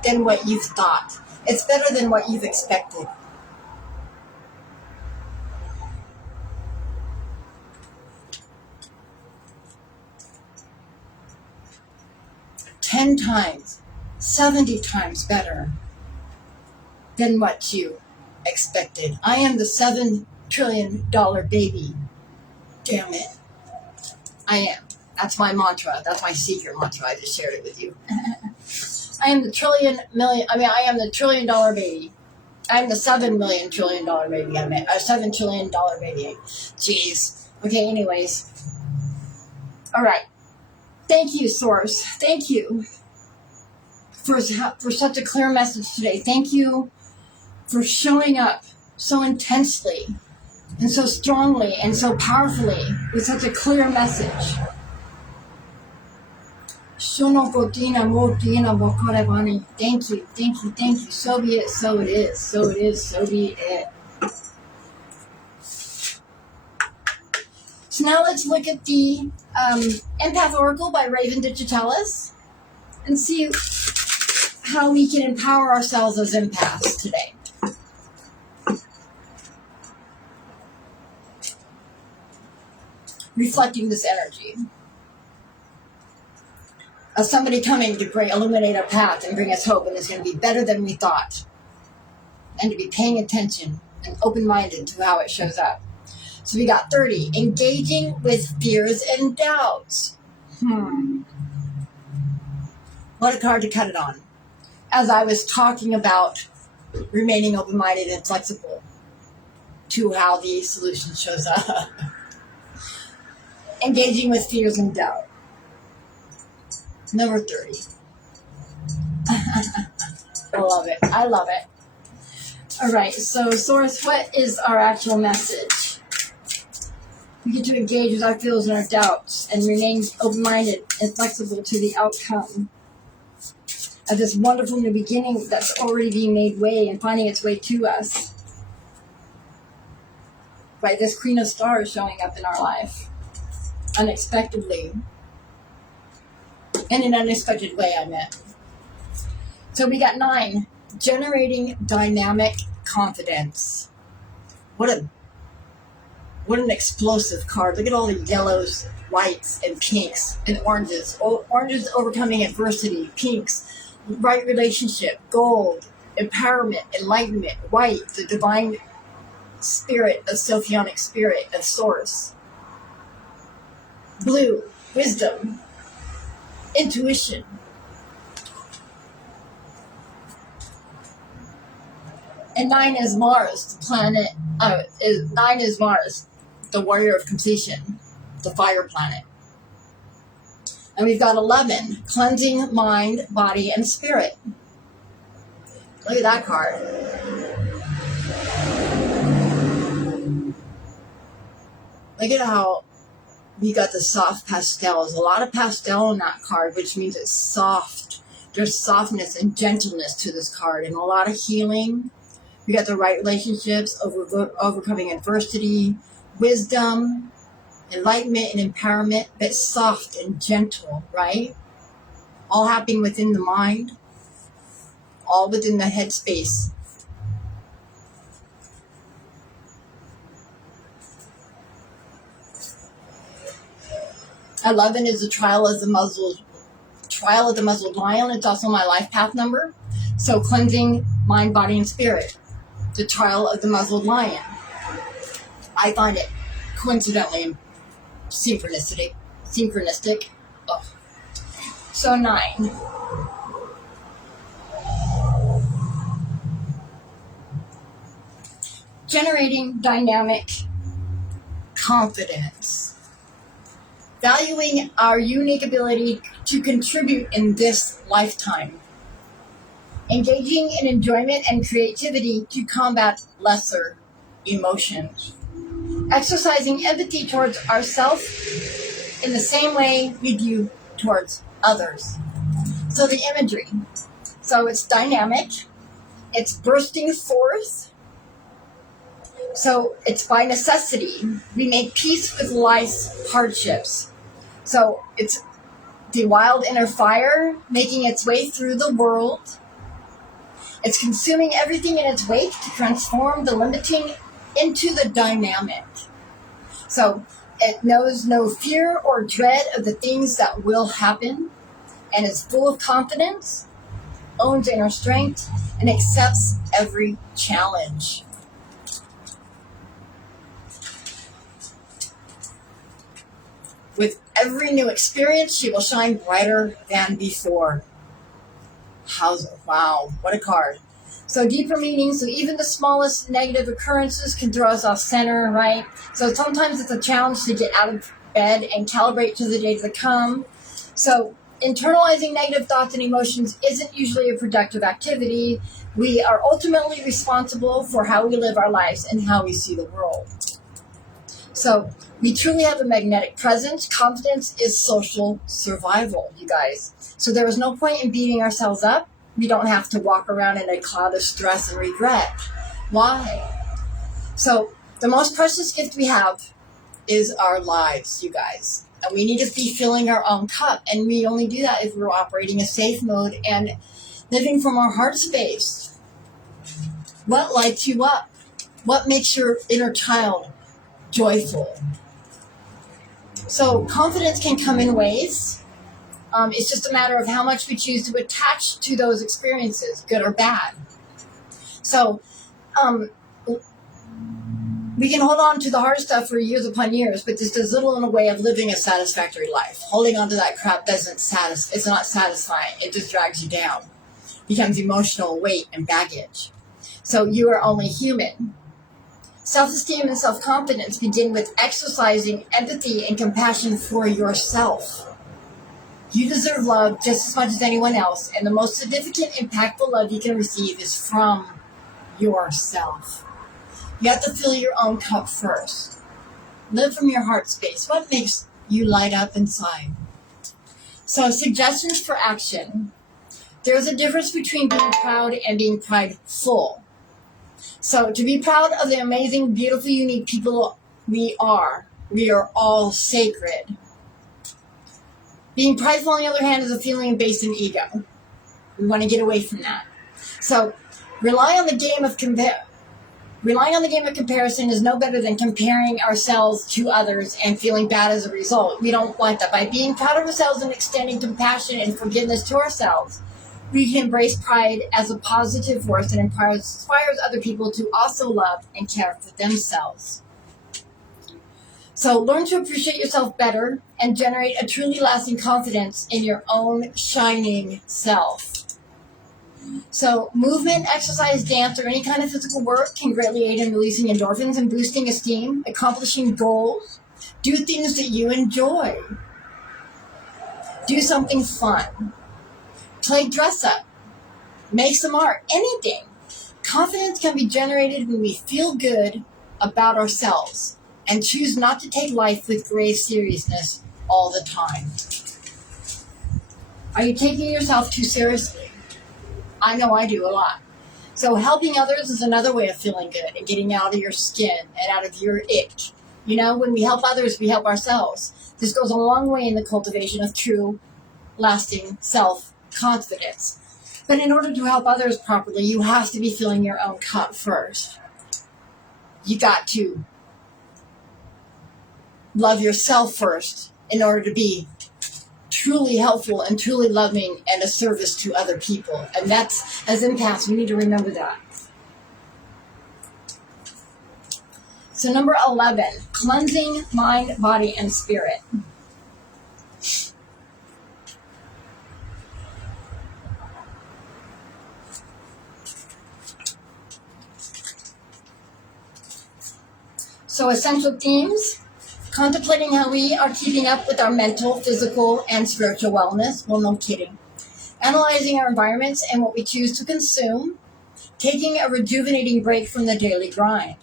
than what you've thought. It's better than what you've expected. $10 times, 70 times better than what you expected. I am the $7 trillion baby. Damn it. I am. That's my mantra. That's my secret mantra. I just shared it with you. I am the I am the $1 trillion baby. I'm the $7 million trillion baby. I'm a $7 trillion baby. Jeez. Okay, anyways. All right. Thank you, Source. Thank you for such a clear message today. Thank you for showing up so intensely and so strongly and so powerfully with such a clear message. Thank you, thank you, thank you. So be it, so it is, so it is, so be it. So now let's look at the Empath Oracle by Raven Digitalis and see how we can empower ourselves as empaths today. Reflecting this energy of somebody coming to illuminate our path and bring us hope, and it's going to be better than we thought, and to be paying attention and open-minded to how it shows up. So we got 30, engaging with fears and doubts. What a card to cut it on. As I was talking about remaining open-minded and flexible to how the solution shows up. Engaging with fears and doubt. Number 30. I love it. I love it. All right, so Source, what is our actual message? We get to engage with our fears and our doubts and remain open-minded and flexible to the outcome of this wonderful new beginning that's already being made way and finding its way to us. Right, this Queen of Stars showing up in our life unexpectedly. In an unexpected way, I meant. So we got 9, generating dynamic confidence. What an explosive card. Look at all the yellows, whites, and pinks, and oranges. Oranges overcoming adversity, pinks, right relationship, gold, empowerment, enlightenment, white, the divine spirit of Sophionic spirit of Source. Blue, wisdom, intuition. And 9 is Mars, the planet. 9 is Mars, the warrior of completion, the fire planet. And we've got 11, cleansing mind, body, and spirit. Look at that card. Look at how we got the soft pastels. A lot of pastel in that card, which means it's soft. There's softness and gentleness to this card, and a lot of healing. We got the right relationships, overcoming adversity, wisdom, enlightenment, and empowerment, but soft and gentle, right? All happening within the mind, all within the headspace. $11 is the trial of the muzzled lion. It's also my life path number. So cleansing mind, body, and spirit. The trial of the muzzled lion. I find it coincidentally synchronistic. Oh. So 9. Generating dynamic confidence. Valuing our unique ability to contribute in this lifetime. Engaging in enjoyment and creativity to combat lesser emotions. Exercising empathy towards ourselves in the same way we do towards others. So the imagery. So it's dynamic. It's bursting forth. So it's by necessity. We make peace with life's hardships. So it's the wild inner fire making its way through the world. It's consuming everything in its wake to transform the limiting into the dynamic. So it knows no fear or dread of the things that will happen, and is full of confidence, owns inner strength, and accepts every challenge. With every new experience, she will shine brighter than before. Wow, what a card. So deeper meaning, so even the smallest negative occurrences can throw us off center, right? So sometimes it's a challenge to get out of bed and calibrate to the days that come. So internalizing negative thoughts and emotions isn't usually a productive activity. We are ultimately responsible for how we live our lives and how we see the world. So we truly have a magnetic presence. Confidence is social survival, you guys. So there is no point in beating ourselves up. We don't have to walk around in a cloud of stress and regret. Why? So the most precious gift we have is our lives, you guys. And we need to be filling our own cup. And we only do that if we're operating a safe mode and living from our heart space. What lights you up? What makes your inner child joyful? So confidence can come in waves. It's just a matter of how much we choose to attach to those experiences, good or bad. So we can hold on to the hard stuff for years upon years, but this does little in the way of living a satisfactory life. Holding on to that crap it's not satisfying. It just drags you down. Becomes emotional weight and baggage. So you are only human. Self-esteem and self-confidence begin with exercising empathy and compassion for yourself. You deserve love just as much as anyone else, and the most significant, impactful love you can receive is from yourself. You have to fill your own cup first. Live from your heart space. What makes you light up inside? So, suggestions for action. There's a difference between being proud and being prideful. So, to be proud of the amazing, beautiful, unique people we are all sacred. Being prideful, on the other hand, is a feeling of base and ego. We want to get away from that. So, relying on the game of comparison is no better than comparing ourselves to others and feeling bad as a result. We don't want that. By being proud of ourselves and extending compassion and forgiveness to ourselves, we can embrace pride as a positive force and inspires other people to also love and care for themselves. So learn to appreciate yourself better and generate a truly lasting confidence in your own shining self. So movement, exercise, dance, or any kind of physical work can greatly aid in releasing endorphins and boosting esteem, accomplishing goals. Do things that you enjoy. Do something fun. Play dress up. Make some art. Anything. Confidence can be generated when we feel good about ourselves and choose not to take life with grave seriousness all the time. Are you taking yourself too seriously? I know I do a lot. So helping others is another way of feeling good and getting out of your skin and out of your ick. You know, when we help others, we help ourselves. This goes a long way in the cultivation of true, lasting self-confidence. But in order to help others properly, you have to be filling your own cup first. You got to love yourself first in order to be truly helpful and truly loving and a service to other people. And that's, as empaths, we need to remember that. So number 11, cleansing mind, body, and spirit. So essential themes. Contemplating how we are keeping up with our mental, physical, and spiritual wellness. Well, no kidding. Analyzing our environments and what we choose to consume. Taking a rejuvenating break from the daily grind.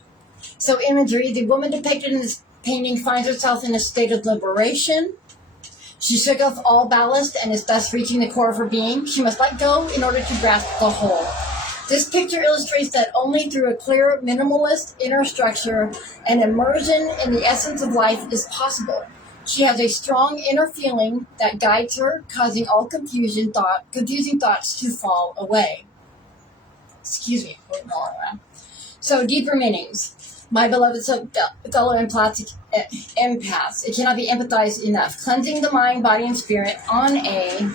So imagery, the woman depicted in this painting finds herself in a state of liberation. She shook off all ballast and is thus reaching the core of her being. She must let go in order to grasp the whole. This picture illustrates that only through a clear, minimalist inner structure and immersion in the essence of life is possible. She has a strong inner feeling that guides her, causing all confusing thoughts to fall away. Excuse me. So, deeper meanings. My beloved fellow empathic empaths, it cannot be empathized enough. Cleansing the mind, body, and spirit on a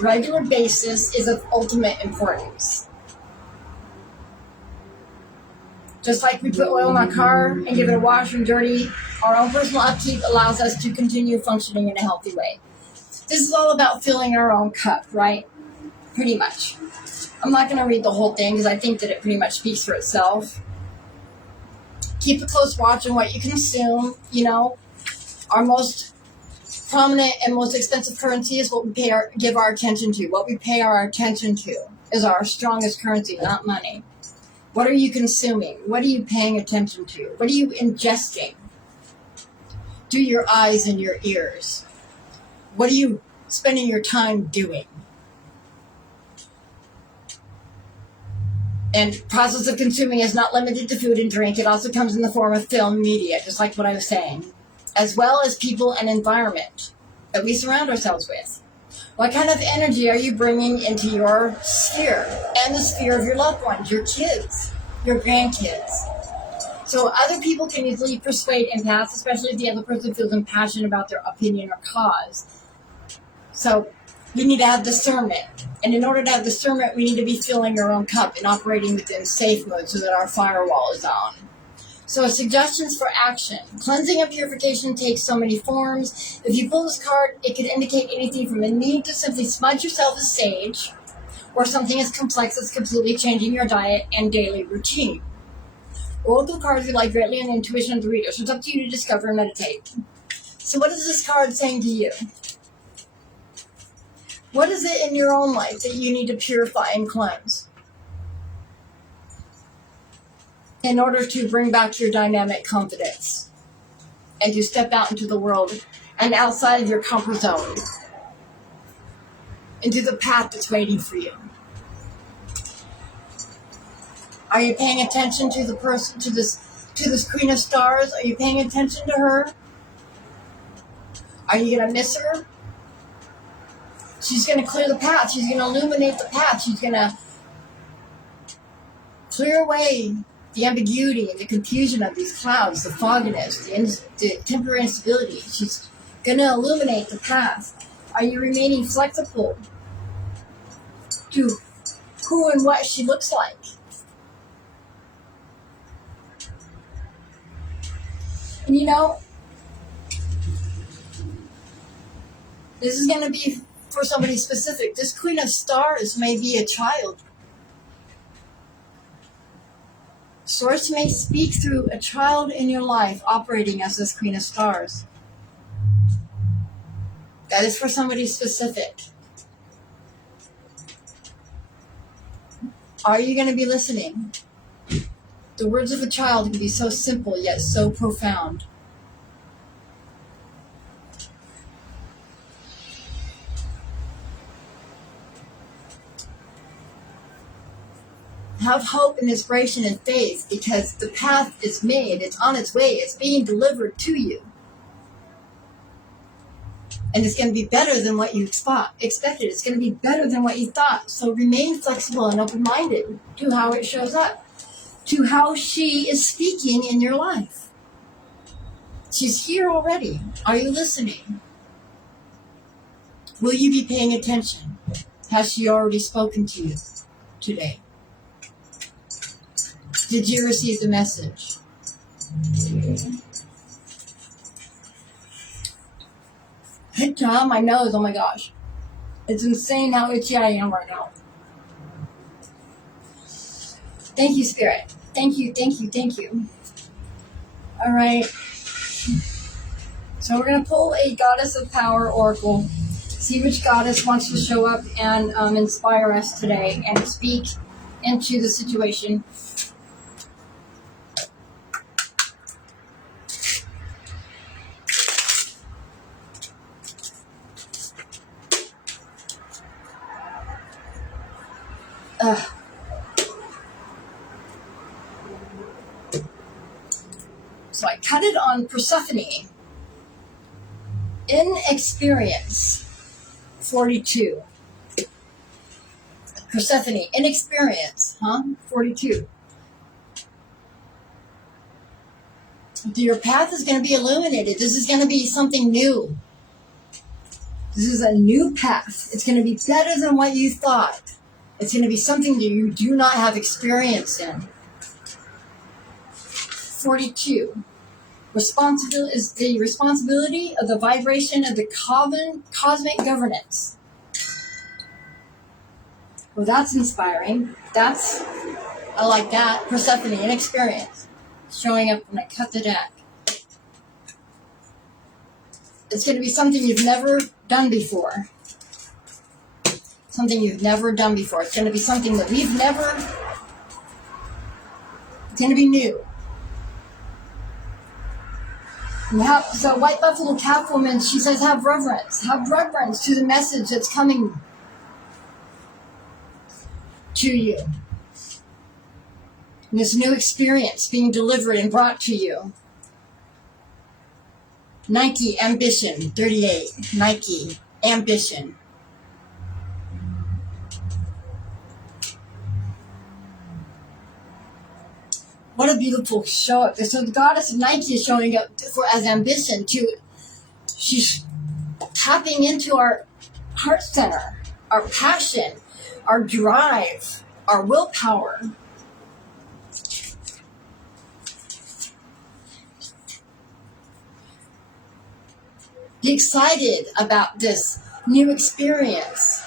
regular basis is of ultimate importance. Just like we put oil in our car and give it a wash when dirty, our own personal upkeep allows us to continue functioning in a healthy way. This is all about filling our own cup, right? Pretty much. I'm not going to read the whole thing because I think that it pretty much speaks for itself. Keep a close watch on what you consume. You know, our most prominent and most expensive currency is what we give our attention to. What we pay our attention to is our strongest currency, not money. What are you consuming? What are you paying attention to? What are you ingesting? Do your eyes and your ears. What are you spending your time doing? And process of consuming is not limited to food and drink. It also comes in the form of film media, just like what I was saying, as well as people and environment that we surround ourselves with. What kind of energy are you bringing into your sphere and the sphere of your loved ones, your kids, your grandkids? So other people can easily persuade empaths, especially if the other person feels impassioned about their opinion or cause. So we need to have discernment. And in order to have discernment, we need to be filling our own cup and operating within safe mode so that our firewall is on. So suggestions for action. Cleansing and purification takes so many forms. If you pull this card, it could indicate anything from a need to simply smudge yourself as sage, or something as complex as completely changing your diet and daily routine. Oracle cards rely greatly on the intuition of the reader, so it's up to you to discover and meditate. So what is this card saying to you? What is it in your own life that you need to purify and cleanse in order to bring back your dynamic confidence and to step out into the world and outside of your comfort zone into the path that's waiting for you? Are you paying attention to the person, to this Queen of Stars? Are you paying attention to her? Are you going to miss her? She's going to clear the path. She's going to illuminate the path. She's going to clear away the ambiguity and the confusion of these clouds, the fogginess, the temporary instability. She's going to illuminate the path. Are you remaining flexible to who and what she looks like? And you know, this is going to be for somebody specific. This Queen of Stars may be a child. Source may speak through a child in your life operating as this Queen of Stars. That is for somebody specific. Are you going to be listening? The words of a child can be so simple yet so profound. Have hope and inspiration and faith, because the path is made, it's on its way, it's being delivered to you. And it's going to be better than what you expected. It's going to be better than what you thought. So remain flexible and open-minded to how it shows up, to how she is speaking in your life. She's here already. Are you listening? Will you be paying attention? Has she already spoken to you today? Did you receive the message? Tom, my nose, oh my gosh. It's insane how itchy I am right now. Thank you, Spirit. Thank you, thank you, thank you. All right. So we're going to pull a Goddess of Power Oracle. See which goddess wants to show up and inspire us today and speak into the situation. So I cut it on Persephone. Inexperience, 42. Persephone, inexperience, 42. Your path is going to be illuminated. This is going to be something new. This is a new path. It's going to be better than what you thought. It's going to be something that you do not have experience in. 42. Responsibility is the responsibility of the vibration of the cosmic governance. Well, that's inspiring. I like that. Persephone, inexperience. Showing up when I cut the deck. It's going to be something you've never done before. Something you've never done before. It's going to be something that we've never... It's going to be new. So White Buffalo Catwoman, she says, have reverence. Have reverence to the message that's coming to you. And this new experience being delivered and brought to you. Nike Ambition, 38. Nike Ambition. What a beautiful show. So the goddess of Nike is showing up as ambition. She's tapping into our heart center, our passion, our drive, our willpower. Be excited about this new experience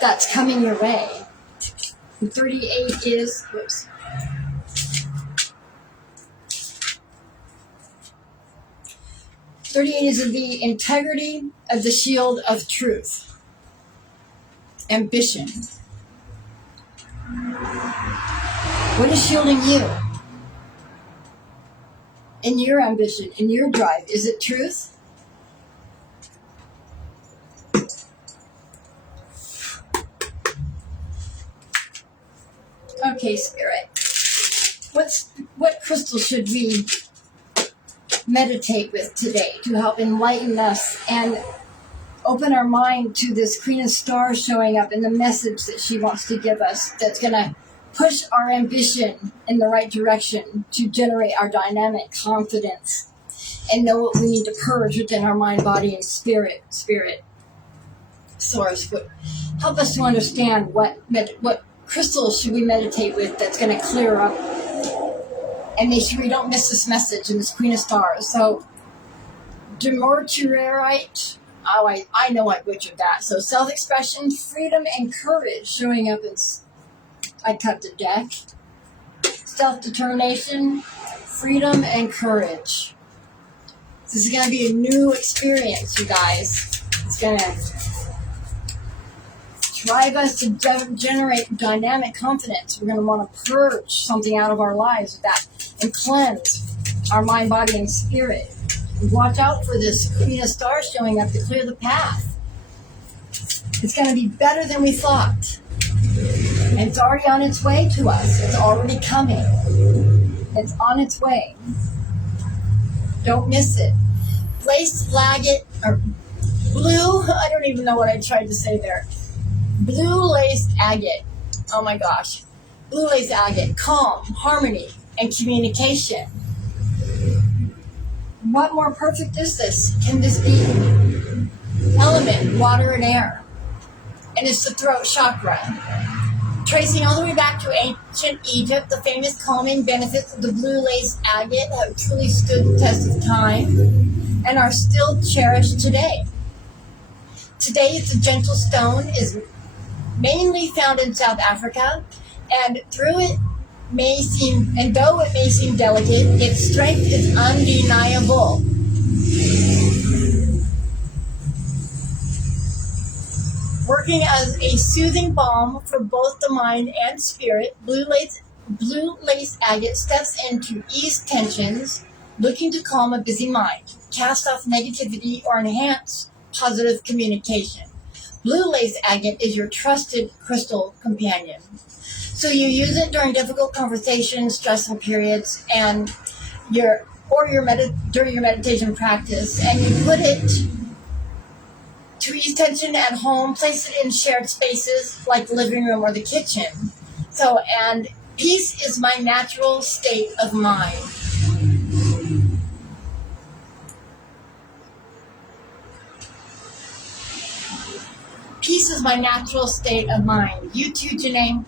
that's coming your way. And 38 is, 38 is the integrity of the shield of truth. Ambition. What is shielding you? In your ambition, in your drive, is it truth? Okay, Spirit. What crystal should we meditate with today to help enlighten us and open our mind to this Queen of Stars showing up and the message that she wants to give us that's going to push our ambition in the right direction to generate our dynamic confidence and know what we need to purge within our mind, body, and spirit. Source would help us to understand what crystals should we meditate with that's going to clear up and make sure we don't miss this message in this Queen of Stars. So, Demorturite, I know I butchered that. So, self-expression, freedom, and courage showing up in, I cut the deck. Self-determination, freedom, and courage. This is going to be a new experience, you guys. It's going to drive us to generate dynamic confidence. We're going to want to purge something out of our lives with that and cleanse our mind, body, and spirit. Watch out for this Queen of Stars showing up to clear the path. It's going to be better than we thought. And it's already on its way to us. It's already coming. It's on its way. Don't miss it. Lace agate, or blue, I don't even know what I tried to say there. Blue lace agate. Oh my gosh. Blue lace agate. Calm, harmony, and communication. What more perfect is this? Can this be? Element, water and air. And it's the throat chakra. Tracing all the way back to ancient Egypt, the famous calming benefits of the blue lace agate have truly stood the test of time and are still cherished today. Today, the gentle stone is mainly found in South Africa, and though it may seem delicate, its strength is undeniable. Working as a soothing balm for both the mind and spirit, blue lace agate steps in to ease tensions, looking to calm a busy mind, cast off negativity, or enhance positive communication. Blue lace agate is your trusted crystal companion. So you use it during difficult conversations, stressful periods, and or during your meditation practice, and you put it to ease tension at home, place it in shared spaces like the living room or the kitchen. So, and peace is my natural state of mind. Peace is my natural state of mind. You too, Janae.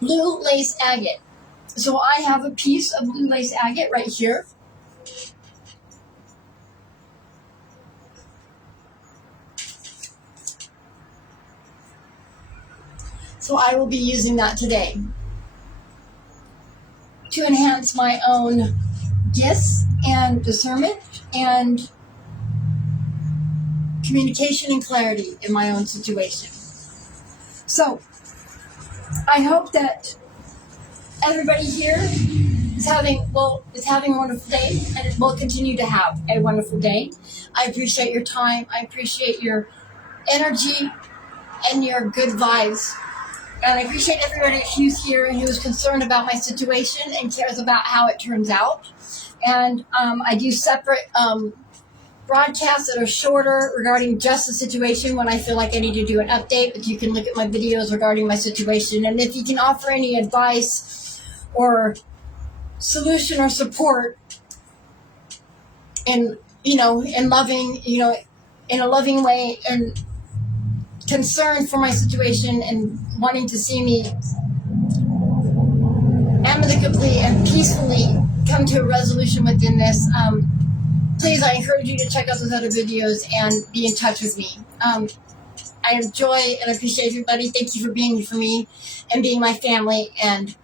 Blue lace agate. So I have a piece of blue lace agate right here. So I will be using that today to enhance my own gifts and discernment and communication and clarity in my own situation. So I hope that everybody here is having a wonderful day, and it will continue to have a wonderful day. I appreciate your time. I appreciate your energy and your good vibes. And I appreciate everybody who's here and who's concerned about my situation and cares about how it turns out. And I do separate broadcasts that are shorter regarding just the situation when I feel like I need to do an update. But you can look at my videos regarding my situation. And if you can offer any advice or solution or support in loving, in a loving way, and concern for my situation and wanting to see me amicably and peacefully come to a resolution within this, please, I encourage you to check out those other videos and be in touch with me. I enjoy and appreciate everybody. Thank you for being here for me and being my family and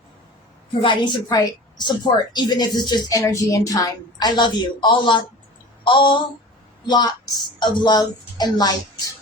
providing support, even if it's just energy and time. I love you. All lots of love and light.